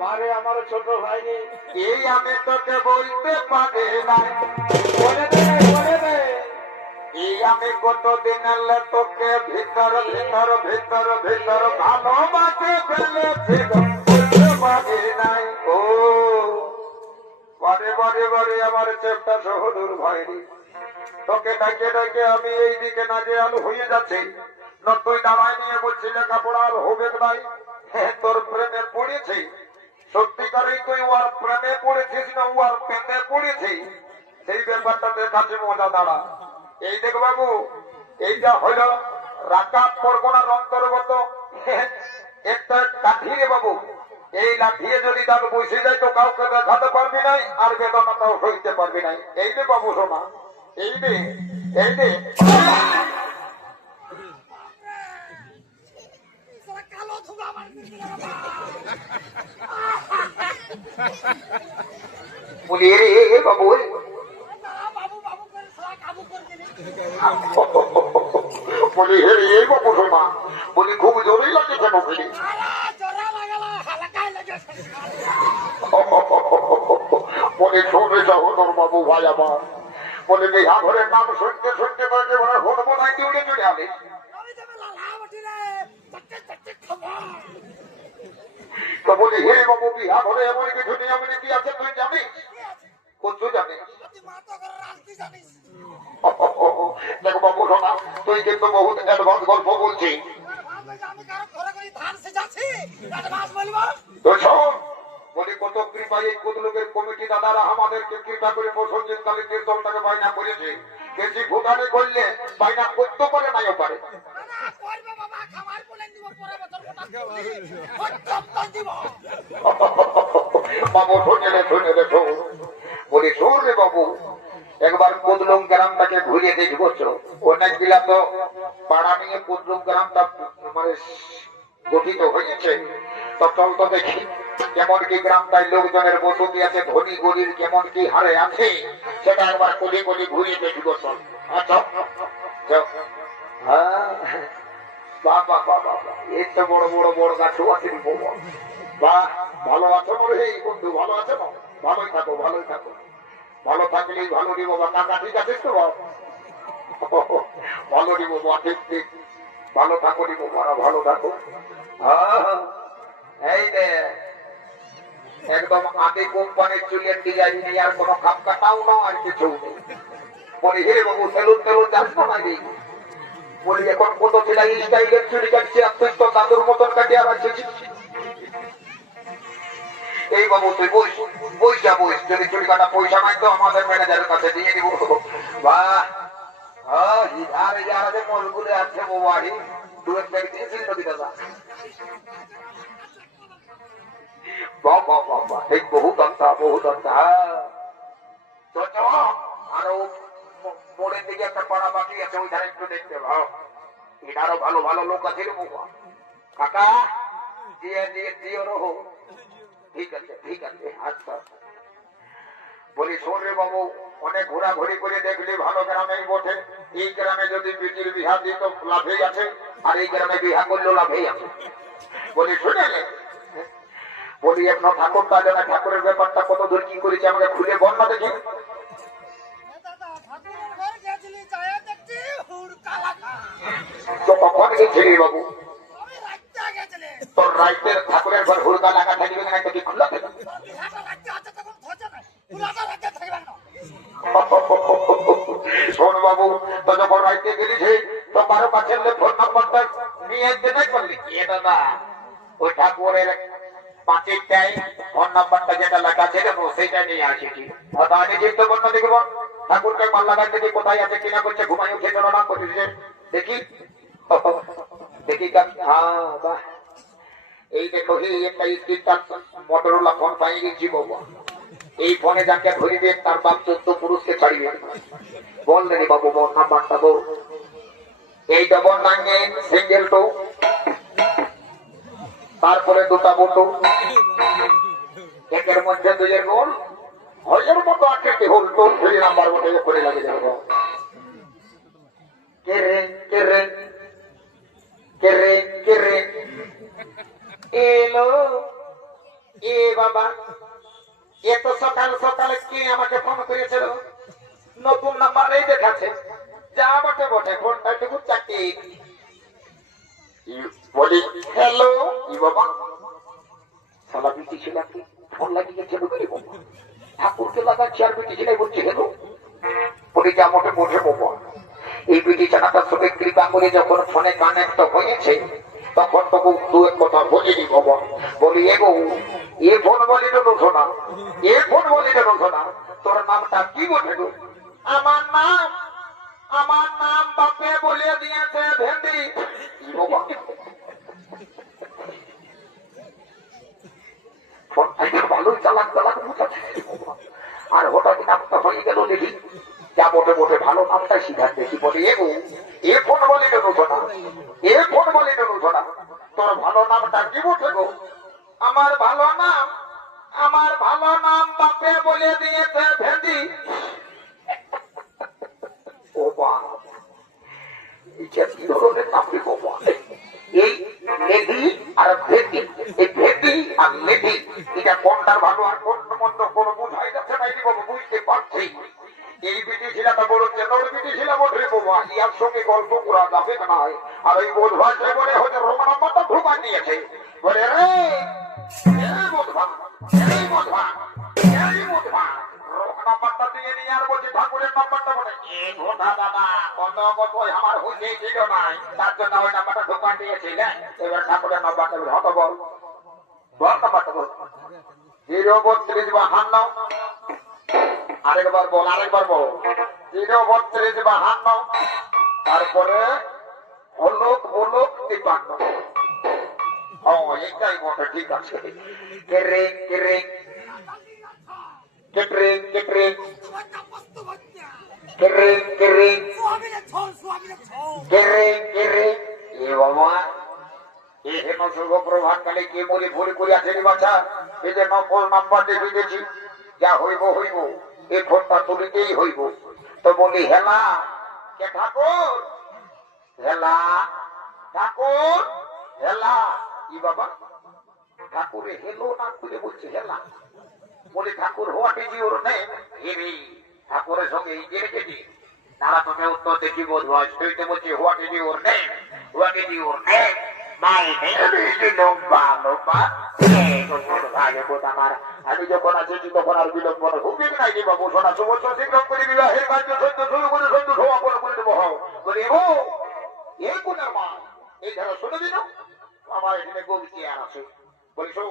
মারে আমার ছোট ভাই রে, এই আমি তোকে বলতে পারি নাই, বলে দে বলে দে। এই আমি কতদিন তোকে ভিতর ভিতর ভিতর ভিতর ভালোবাসে ফেলেছি গো, বলতে পারি নাই। ও বারে বারে বারে আমার চেষ্টা সহদুর ভাইরি, তোকে ডাকে ডাকে আমি এই দিকে না যে আলু হয়ে যাচ্ছি, না তুই দাঁড়ায় নিয়ে বলছি লেখাপড়া আর হবে নাই। হ্যাঁ তোর প্রেমে পড়েছি, সত্যিকারই তুই ওর প্রেমে পড়েছিস না ওর প্রেমে পড়েছিস, সেই ব্যাপারটা দেখাচ্ছে মজা দাঁড়া। এই দেখ বাবু এই যা হইল রাকাব পরগনার অন্তর্গত একটা লাঠি রে বাবু, এই লাঠিয়ে যদি দাম বসে যায় তো কাউকে দেখাতে পারবি নাই আর বেদনাটাও সইতে পারবি নাই। এই রে বাবু শোনা, এই রে এই রে বলি রে বাবু বলি হে রে বাবু শোনা, বলি খুব জোরেই লাগে কেন বলি? বলে শোনে যাও তোর বাবু ভাই আমার, বলে বিহা ঘরের নাম শুনতে শুনতে তোকে বলে হরবো নাই উড়ে চলে আলে। তো বলি হে বাবু বিহা ঘরে এমন কিছু নিয়ম নীতি আছে তুই জানিস? কোথাও জানিস? দেখো বাবু শোনা, তুই কিন্তু বহুত অ্যাডভান্স গল্প বলছিস। তো শোন বলি কত কৃপায় এই কত লোকের কমিটি দাদারা আমাদেরকে কৃপা করে মুসলমান কালী কীর্তনটাকে বায়না করেছে, বেশি ভুটানি করলে বায়না করতে পারে নাইও পারে। বাবু শুনে রে শোন, বলি শোন রে বাবু, একবার কুদলুম গ্রামটাকে ঘুরিয়ে দেখি বুঝছো, অনেক গিলা তো পাড়া নিয়ে কুদলুম গ্রামটা মানে গঠিত হয়েছে, তো চল তো দেখি কেমন কি গ্রামটায় লোকজনের বসতি আছে, ধনী গরিব কেমন কি হারে আছে সেটা একবার কলি কলি ঘুরিয়ে দেখি চল। আচ্ছা হ্যাঁ বাবা বাবা এই তো বড় বড় বড় গাছও আছে বাহ, ভালো আছো রে বন্ধু? ভালো আছে না? ভালোই থাকো ভালোই থাকো, ভালো থাকলেই ভালো রে বাবা। কাকা ঠিক আছে তো? ভালো রে বাবা, ঠিক ঠিক ভালো থাকো রে বাবা, ভালো থাকো। এই রে একদম আদি কোম্পানির চুলের ডিজাইন নেই, আর কোনো খাপ কাটাও না আর কিছু নেই। বলি হে বাবু সেলুন টেলুন যাস না নাকি? বলি এখন কত ছিল স্টাইলের চুরি কাটছি আর তুই তো দাদুর মতন কাটিয়ে আবার এই বাবু তুই পয়সা বইস, যদি চুরি কাটা পয়সা নাই তো আমাদের ম্যানেজারের কাছে দিয়ে দিব। বাহ আর যারা মলগুলো আছে বাড়ি দু এক ব্যাগ দিয়েছিল নদী দাদা। বহুত আচ্ছা বহুত আচ্ছা। আরো মোড়ের দিকে একটা পাড়া বাকি আছে, ওই ধারে একটু দেখতে ভাও, এটারও ভালো ভালো লোক আছে রে বাবা। কাকা দিয়ে দিয়ে দিও রহো, ঠিক আছে ঠিক আছে আচ্ছা। বলি শোন রে বাবু, অনেক ঘোরাঘুরি করে দেখলি ভালো গ্রামেই বটে, এই গ্রামে যদি বিটির বিহা দিত লাভেই আছে, আর এই গ্রামে বিহা করলেও লাভেই আছে। বলি শুনে বলি এখন ঠাকুরটা জানা, ঠাকুরের ব্যাপারটা কত দূর কি করেছে আমাকে খুলে বল না দেখি। তো কখন গেছিলি বাবু? তোর রাইতের ঠাকুরের ঘর হুড়কা লাগা থাকবে না কি খোলা থাকে? শোন বাবু, তো যখন রাইতে গেলিছে তো কারো কাছে ফোন নাম্বারটা নিয়ে নাই করলি কি দাদা? ওই ঠাকুরের পাঁচিরটাই ফোন নাম্বারটা যেটা লেখা কাছে যাবো সেটা নিয়ে আসেছি। আমি চিত্ত বর্ণ দেখব ঠাকুরকে মাল্লা গাছ থেকে কোথায় আছে কিনা করছে, ঘুমাই উঠে চলো না করছে দেখি দেখি বাহ এই দেখো একটা স্ক্রিন টাচ মোটরোলা ফোন পাই গেছি বাবা। এই ফোনে যাকে ধরিবে তার বাপ 14 পুরুষকে ছাড়িবে। বল রে বাবু বল নাম্বারটা বল। এই ডবল 9 সিঙ্গেল 2 তারপরে দুটা বুটো একের মধ্যে দুইয়ের গোল হয়ের মতো আকৃতি হল টোল ফ্রি নাম্বার বটে করে লাগে দেবো। কেরে কেরে কেরে কেরে এলো এ বাবা এত সকাল সকালে কে আমাকে ফোন করেছিল? নতুন নাম্বার এই দেখাচ্ছে যা বটে বটে ফোনটা একটু চারটি বলি হ্যালো ই বাবা সালা বিটি ছিল কি ফোন লাগিয়ে গেছে বুঝলি বাবা ঠাকুরকে লাগাচ্ছি আর বিটি ছিল বলছি হ্যালো বলি যা মোটে বটে বাবা। এই বিটি চানাটার সঙ্গে কৃপা করে যখন ফোনে কানেক্ট হয়েছে তখন তবু দু এক কথা বলিনি বাবা। বলি এগো এ ফোন বলি না শোনা এ ফোন বলি না শোনা তোর নামটা কি বলে গো? আমার নাম বাপে বলে দিয়েছে ভেন্ডি। ভালোই চালাক চালাক আর হঠাৎ নামটা হয়ে গেল দেখি যা মোটে মোটে ভালো নামটা শিখান দেখি। বলি এগো এ ফোন বলি না শোনা এ ফোন বলি না শোনা তোর ভালো নামটা কি বটে গো? আমার ভালো নাম বাপে বলে দিয়েছে ভেন্ডি। ও বা কি ধরনের নাম রে বাবা? এই লেডি আর ভেন্ডি এই ভেন্ডি আর লেডি এটা কোনটার ভালো আর কোন মন্দ কোন বুঝাই যাচ্ছে না বাবা বুঝতে পারছি। এই বিটি ছিলাটা বড় চেনোর বিটি ছিল বটে বাবা ইয়ার সঙ্গে গল্প করা যাবে না। আর ওই বোধবা জীবনে হয়তো রোমা নাম্বারটা ঢুকা নিয়েছে বলে রে বোধবা নাম্বারটা দিয়ে নিয়ে আর বলছি ঠাকুরের নাম্বারটা বলে দাদা কত কত আমার হইতে ছিল না তার জন্য ওই নাম্বারটা ঢোকা দিয়েছিলেন। এবার ঠাকুরের নাম্বারটা হতো বল বল নাম্বারটা বল 03252 আরেকবার বল 03252 তারপরে হলুক 53। ও এইটাই বটে ঠিক আছে। কেরে কেরে কেটরে কেটরে কেরে কেরে কেরে কেরে এ বাবা এ হেন শুভ প্রভাত কালে কে বলে ভুল করে আছে রে বাচ্চা। এই যে নকল নাম্বার দেখে দিয়েছি যা হইব এই ফোনটা তুলিতেই হইব। তো বলি হেলা কে ঠাকুর হেলা ঠাকুর হেলা ই বাবা ঠাকুরে হেলো না খুলে বলছে হেলা। বলি ঠাকুর হোয়াট ইজ ইউর নেম? হেরি ঠাকুরের সঙ্গে এই যে রেখেছি তারা তুমি উত্তর দেখি বোধ হয় সেইটা বলছি what is your name what is your name my name is লম্বা লম্বা। আমি যখন আসেছি তখন আর বিলম্ব হুকিং নাই রে বাবু সোনা সুবছর শীঘ্র করে বিবাহের কার্য সত্য শুরু করে সত্য সভা করে দেবো বলি এই কোনের মা এই ধারা শুনে দিল আমার এখানে গৌ চেয়ার আছে। বলি শোন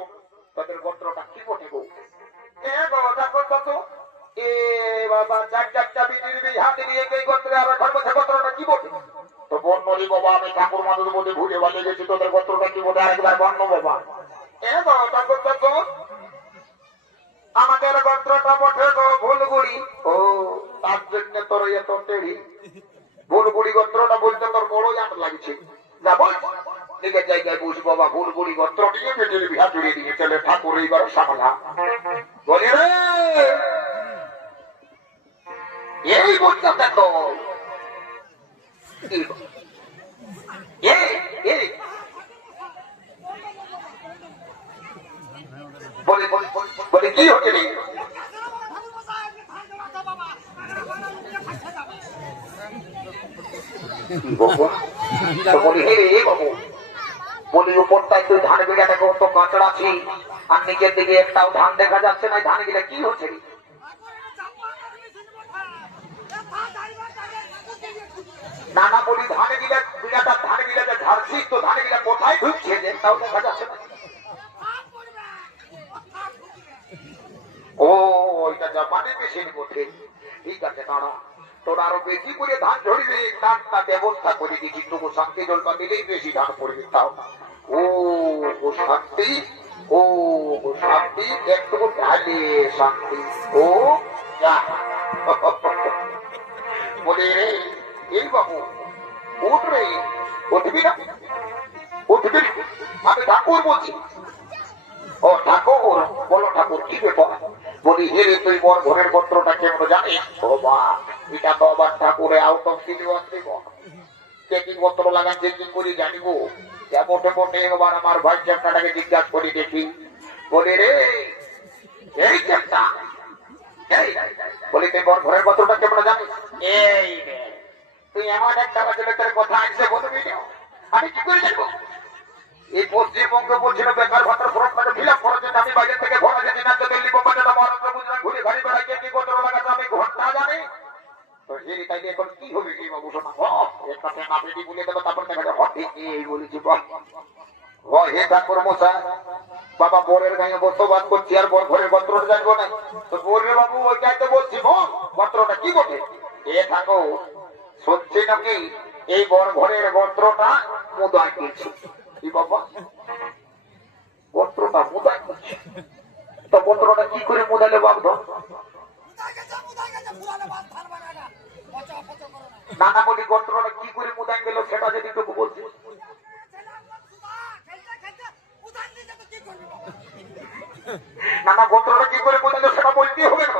তাদের গোত্রটা কি বটে গো? এ বাবা দেখো তো এ বাবা চারটা বিটির হাতে নিয়ে এই গোত্রে আর ধর্ম গোত্রটা কি বটে? তো বর্ণলি বাবা আমি ঠাকুর মাদুর মধ্যে ভুলে বাজে গেছি তোদের গোত্রটা কি বটে আরেকবার বর্ণ বাবা। এ বাবা দেখো আমাদের গোত্রটা বটে গো ভুলগুড়ি। ও তার জন্য তোর এত টেড়ি ভুলগুড়ি গোত্রটা বলতে তোর বড়ই আট লাগছে। যা বল নিজের জায়গায় বুঝ বাবা ভুলগুড়ি গোত্র নিয়ে বেটির বিহা জুড়িয়ে দিয়ে চলে ঠাকুর এইবার সামলা। বলি রে এই বলতে দেখো বলি বলি বলি কি হচ্ছে রে? বলি হে রে বাবু বলি উপরটায় তুই ধান বিঘাটা কত কাঁচড়া আছি আর নিচের দিকে একটাও ধান দেখা যাচ্ছে না। ধান গিলা কি হচ্ছে রে? না না বলি ধান গিলা বিঘাটা ধান গিলাটা ঝাড়ছিস তো ধান গিলা কোথায় ঢুকছে যে তাও দেখা যাচ্ছে না। ওইটা জাপানি মেশিন মধ্যে। ঠিক আছে দাঁড়া, তোরা আরো বেশি করে ধান ঝরিবে তার ব্যবস্থা করে দিচ্ছি। তবু শান্তি জলপা দিলেই বেশি ধান পড়বে। তাও ও শান্তি, ও শান্তি, একটু ঢালে শান্তি। ও যা বলে রে, এই বাবু উঠ রে, উঠবি না? উঠবি? আমি ঠাকুর বলছি। ও ঠাকুর, বলো ঠাকুর কি ব্যাপার? বলি হে রে, তুই বর ঘরের পত্রটা কেমন জানিস? ও বা, এটা তো আবার ঠাকুরে আউট অফ সিলেবাস দিব। চেকিং পত্র লাগান, চেকিং করি জানিব। মোটে মোটে এবার আমার ভাই চ্যাপ্টাটাকে জিজ্ঞাসা করি দেখি। বলি রে এই চ্যাপ্টা, বলি তুই বর ঘরের পত্রটা কেমন জানিস? এই রে, তুই এমন একটা বাচ্চাদের কথা আসছে বলবি না, আমি কি করে জানবো? এই পশ্চিমবঙ্গে বলছিল বেকার ভাতার ফর্মটাকে ফিল আপ করার জন্য আমি বাইরে থেকে ঘর এসেছি না, তো দিল্লি বোম্বাই মহারাষ্ট্র গুজরাট ঘুরে ঘাড়ি বেড়াই কে কি পত্র লাগাতে আমি ঘন্টা জানি। তো হেরি তাইলে এখন কি হবে কি বাবু? শোনা একটা না বেটি বলে দেবো, তারপর দেখা যাবে হঠাৎ এই বলেছি হে ঠাকুর মশাই, বাবা বোরের গায়ে বসবাস করছি আর বর ঘরের পত্রটা জানবো না? তো বোরের বাবু ওই গাইতে বলছি পত্রটা কি বটে? এ থাকো সত্যি নাকি এই বর ঘরের পত্রটা মুদায় দিয়েছি। কি বাবা পত্রটা মুদায় করছে? তো পত্রটা কি করে মুদাইলে বাবধ? না না বলি পত্রটা কি করে মুদাই গেল সেটা যদি তোকে বলছি। না না পত্রটা কি করে মুদাইল সেটা বলতেই হবে না?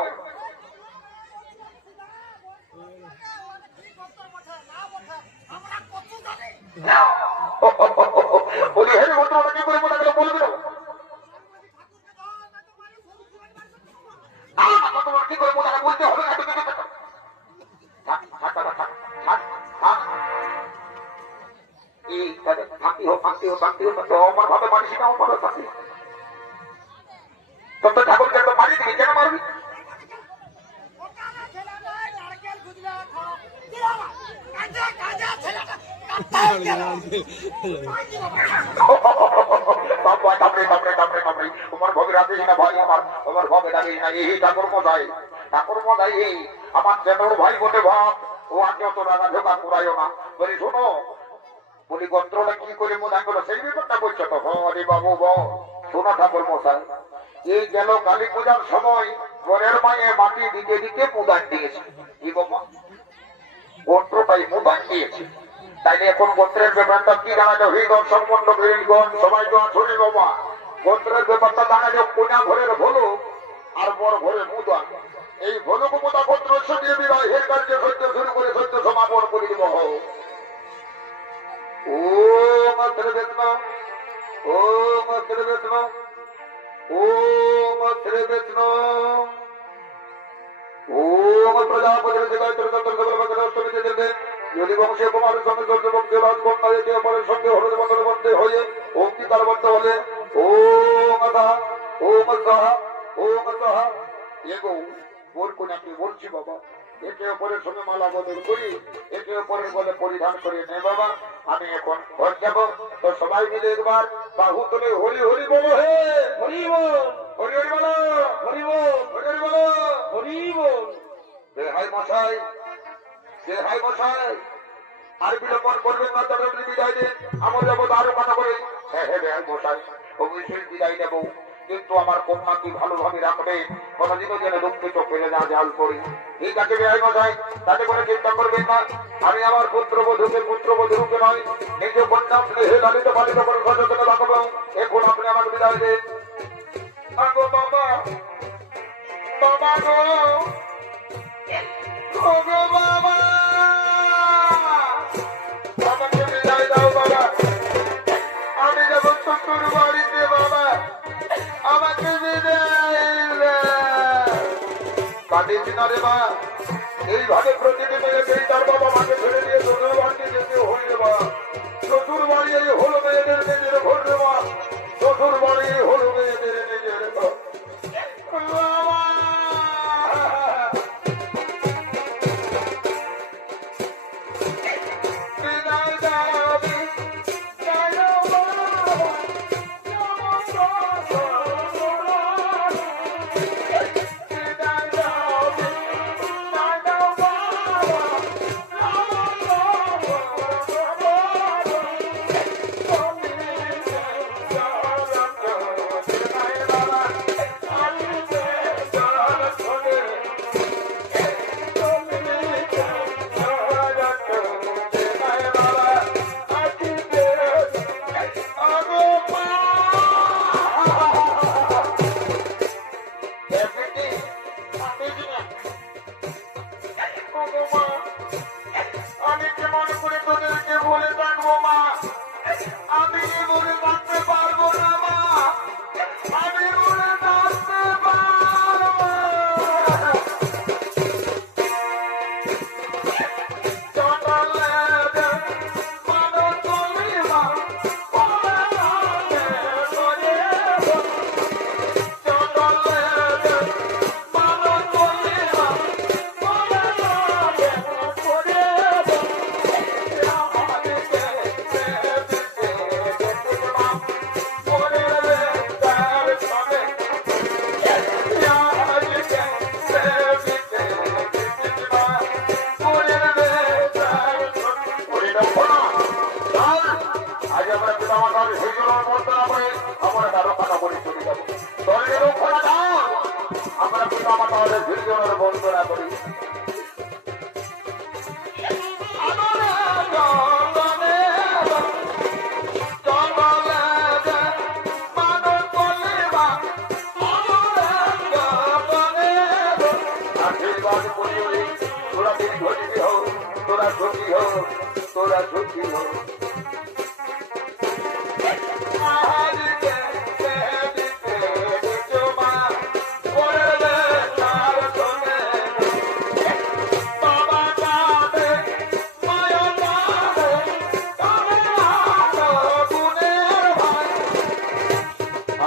বলি হে পত্রটা কি করে মুদাই গেল বলবি না? কি করে মোটা বলতে হবে না? আমার ভাবে মানিস না, আমার শান্তি তোর তো ঠাকুরকে তো মারি দিবি, কেন মারবি? তোমার ভবে রাখিস না ভাই, আমার ভবে রাখিস না। এই ঠাকুর মশাই, ঠাকুর মশাই এই আমার চেনোর ভাই বটে ভাব, ও আর যত রাগা ঝোঁকা পুরাইও না। বলি শোনো, বলি গন্ত্রটা কি করে মোদাই করলো সেই ব্যাপারটা বলছো তো? হরে বাবু শোনো ঠাকুর মশাই, এই গেল কালী পূজার সময় ঘরের মায়ে মাটি দিতে দিতে মুদান দিয়েছে। কি বাবা গোত্রটাই মুদান দিয়েছে। তাইলে এখন গোত্রের ব্যাপারটা কি জানালো? হি দর্শক মন্ডলীগণ সবাই তো শুনি বাবা, গোত্রের ব্যাপারটা জানালো কোনা ঘরের ভোলো আর বড় ঘরের মুদান। এই ভোলুক মুদা গোত্র সঙ্গে বিবাহের কার্য সহ্য শুরু করে সত্য সমাপন করে দিব। ও মাত্র বেতন, ও মাত্র বেতন, ও মাত্র বেতন, ও প্রজাপতি যদি বংশে কুমারের সঙ্গে বংশে রাজকন্যা একে অপরের সঙ্গে হলুদ বদলের মধ্যে হয়ে অঙ্কিতারবদ্ধ হলে ও মাথা, ও মাথা, ও মাথা এগো ওর কোনাকে বলছি বাবা, একে অপরের সঙ্গে মালা বদল করি, একে অপরের বলে পরিধান করে নে বাবা। আমি এখন ঘর যাব, তো সবাই মিলে একবার বাহু তুলে হরি হরি বলো। হে হরি বল, হরি হরি বলো, হরি বল, হরি হরি বলো, হরি বল। হাই মশাই, হাই মশাই, আর বিলম্বন করবেন না, তাদের বিদায় দিন। আমার যাবো আরো কথা করে। হ্যাঁ হ্যাঁ হাই মশাই, অবশ্যই বিদায় নেবো, কিন্তু আমার কন্যা কি ভালোভাবে রাখবে, কোনদিনও যেন দুঃখিত ফেলে না জাল করি। ঠিক আছে ভাই মশাই, তাতে করে চিন্তা করবেন না। আমি আমার পুত্রবধূকে নয়, নিজ কন্যা স্নেহে লালিত পালিত করে সচেতন রাখবো। এখন আপনি আমার বিদায় দিন। আগো বাবা, বাবা গো, ও গো বাবা, আমাকে বিদায় দাও বাবা, আমি যাব শ্বশুর বাড়িতে বাবা, আমাকে কাটিস না রে মা। এইভাবে প্রতিদিন মেয়েকেই তার বাবা মাকে ছেড়ে দিয়ে শ্বশুর বাড়িতে যেতে হই রে মা। শ্বশুর বাড়ি এই হলো মেয়েদের নিজের ঘর রে মা, শ্বশুর বাড়ি হলো মেয়েদের নিজের ঘর। আমরা তাহলে ভিড়জনের বন্দনা করি। আশীর্বাদ করি তোরা দিন ঘটি হোক, তোরা সুখী হোক, তোরা সুখী হোক।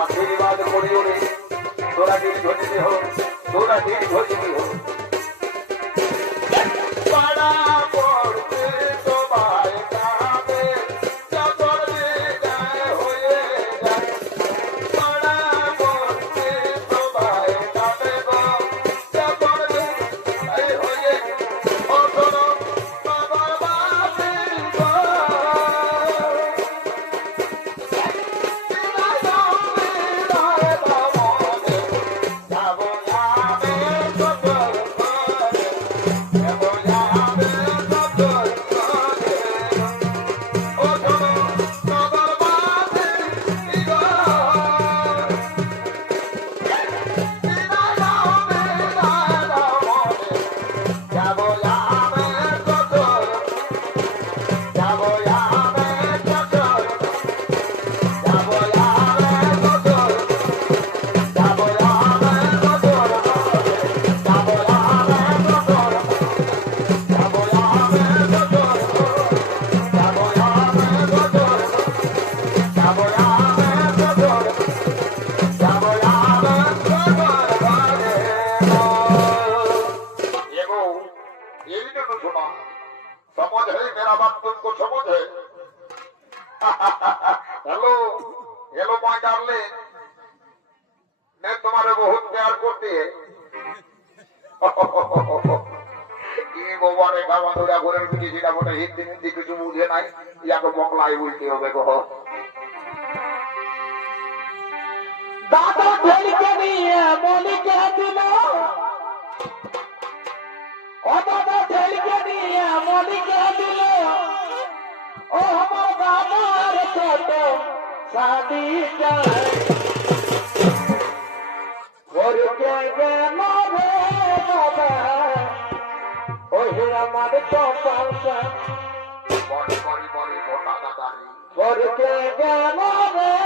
আশীর্বাদ করি তোরা দিন ঘটি হোক, তোরা দিন ঘটি হোক। समझ है मेरा बात तुमको समझ है? हेलो हेलो माय डार्लिंग, मैं तुम्हारे बहुत प्यार करती है। ये गोवारे का बंधुरा घोरे की जिला बोले हिंदी हिंदी कुछ मुझे नहीं, या तो बंगलाई बोलती हो बेको। दादा खेल के नहीं है बोली के दिलो, ओ दादा खेल के नहीं है बोली के दिलो, ओ हमारा दादा छोटो शादी जाए और के मारे बाबा ओ हीरा मारे तो पासा बड़ी बड़ी बड़ी छोटा दादारी और के मारे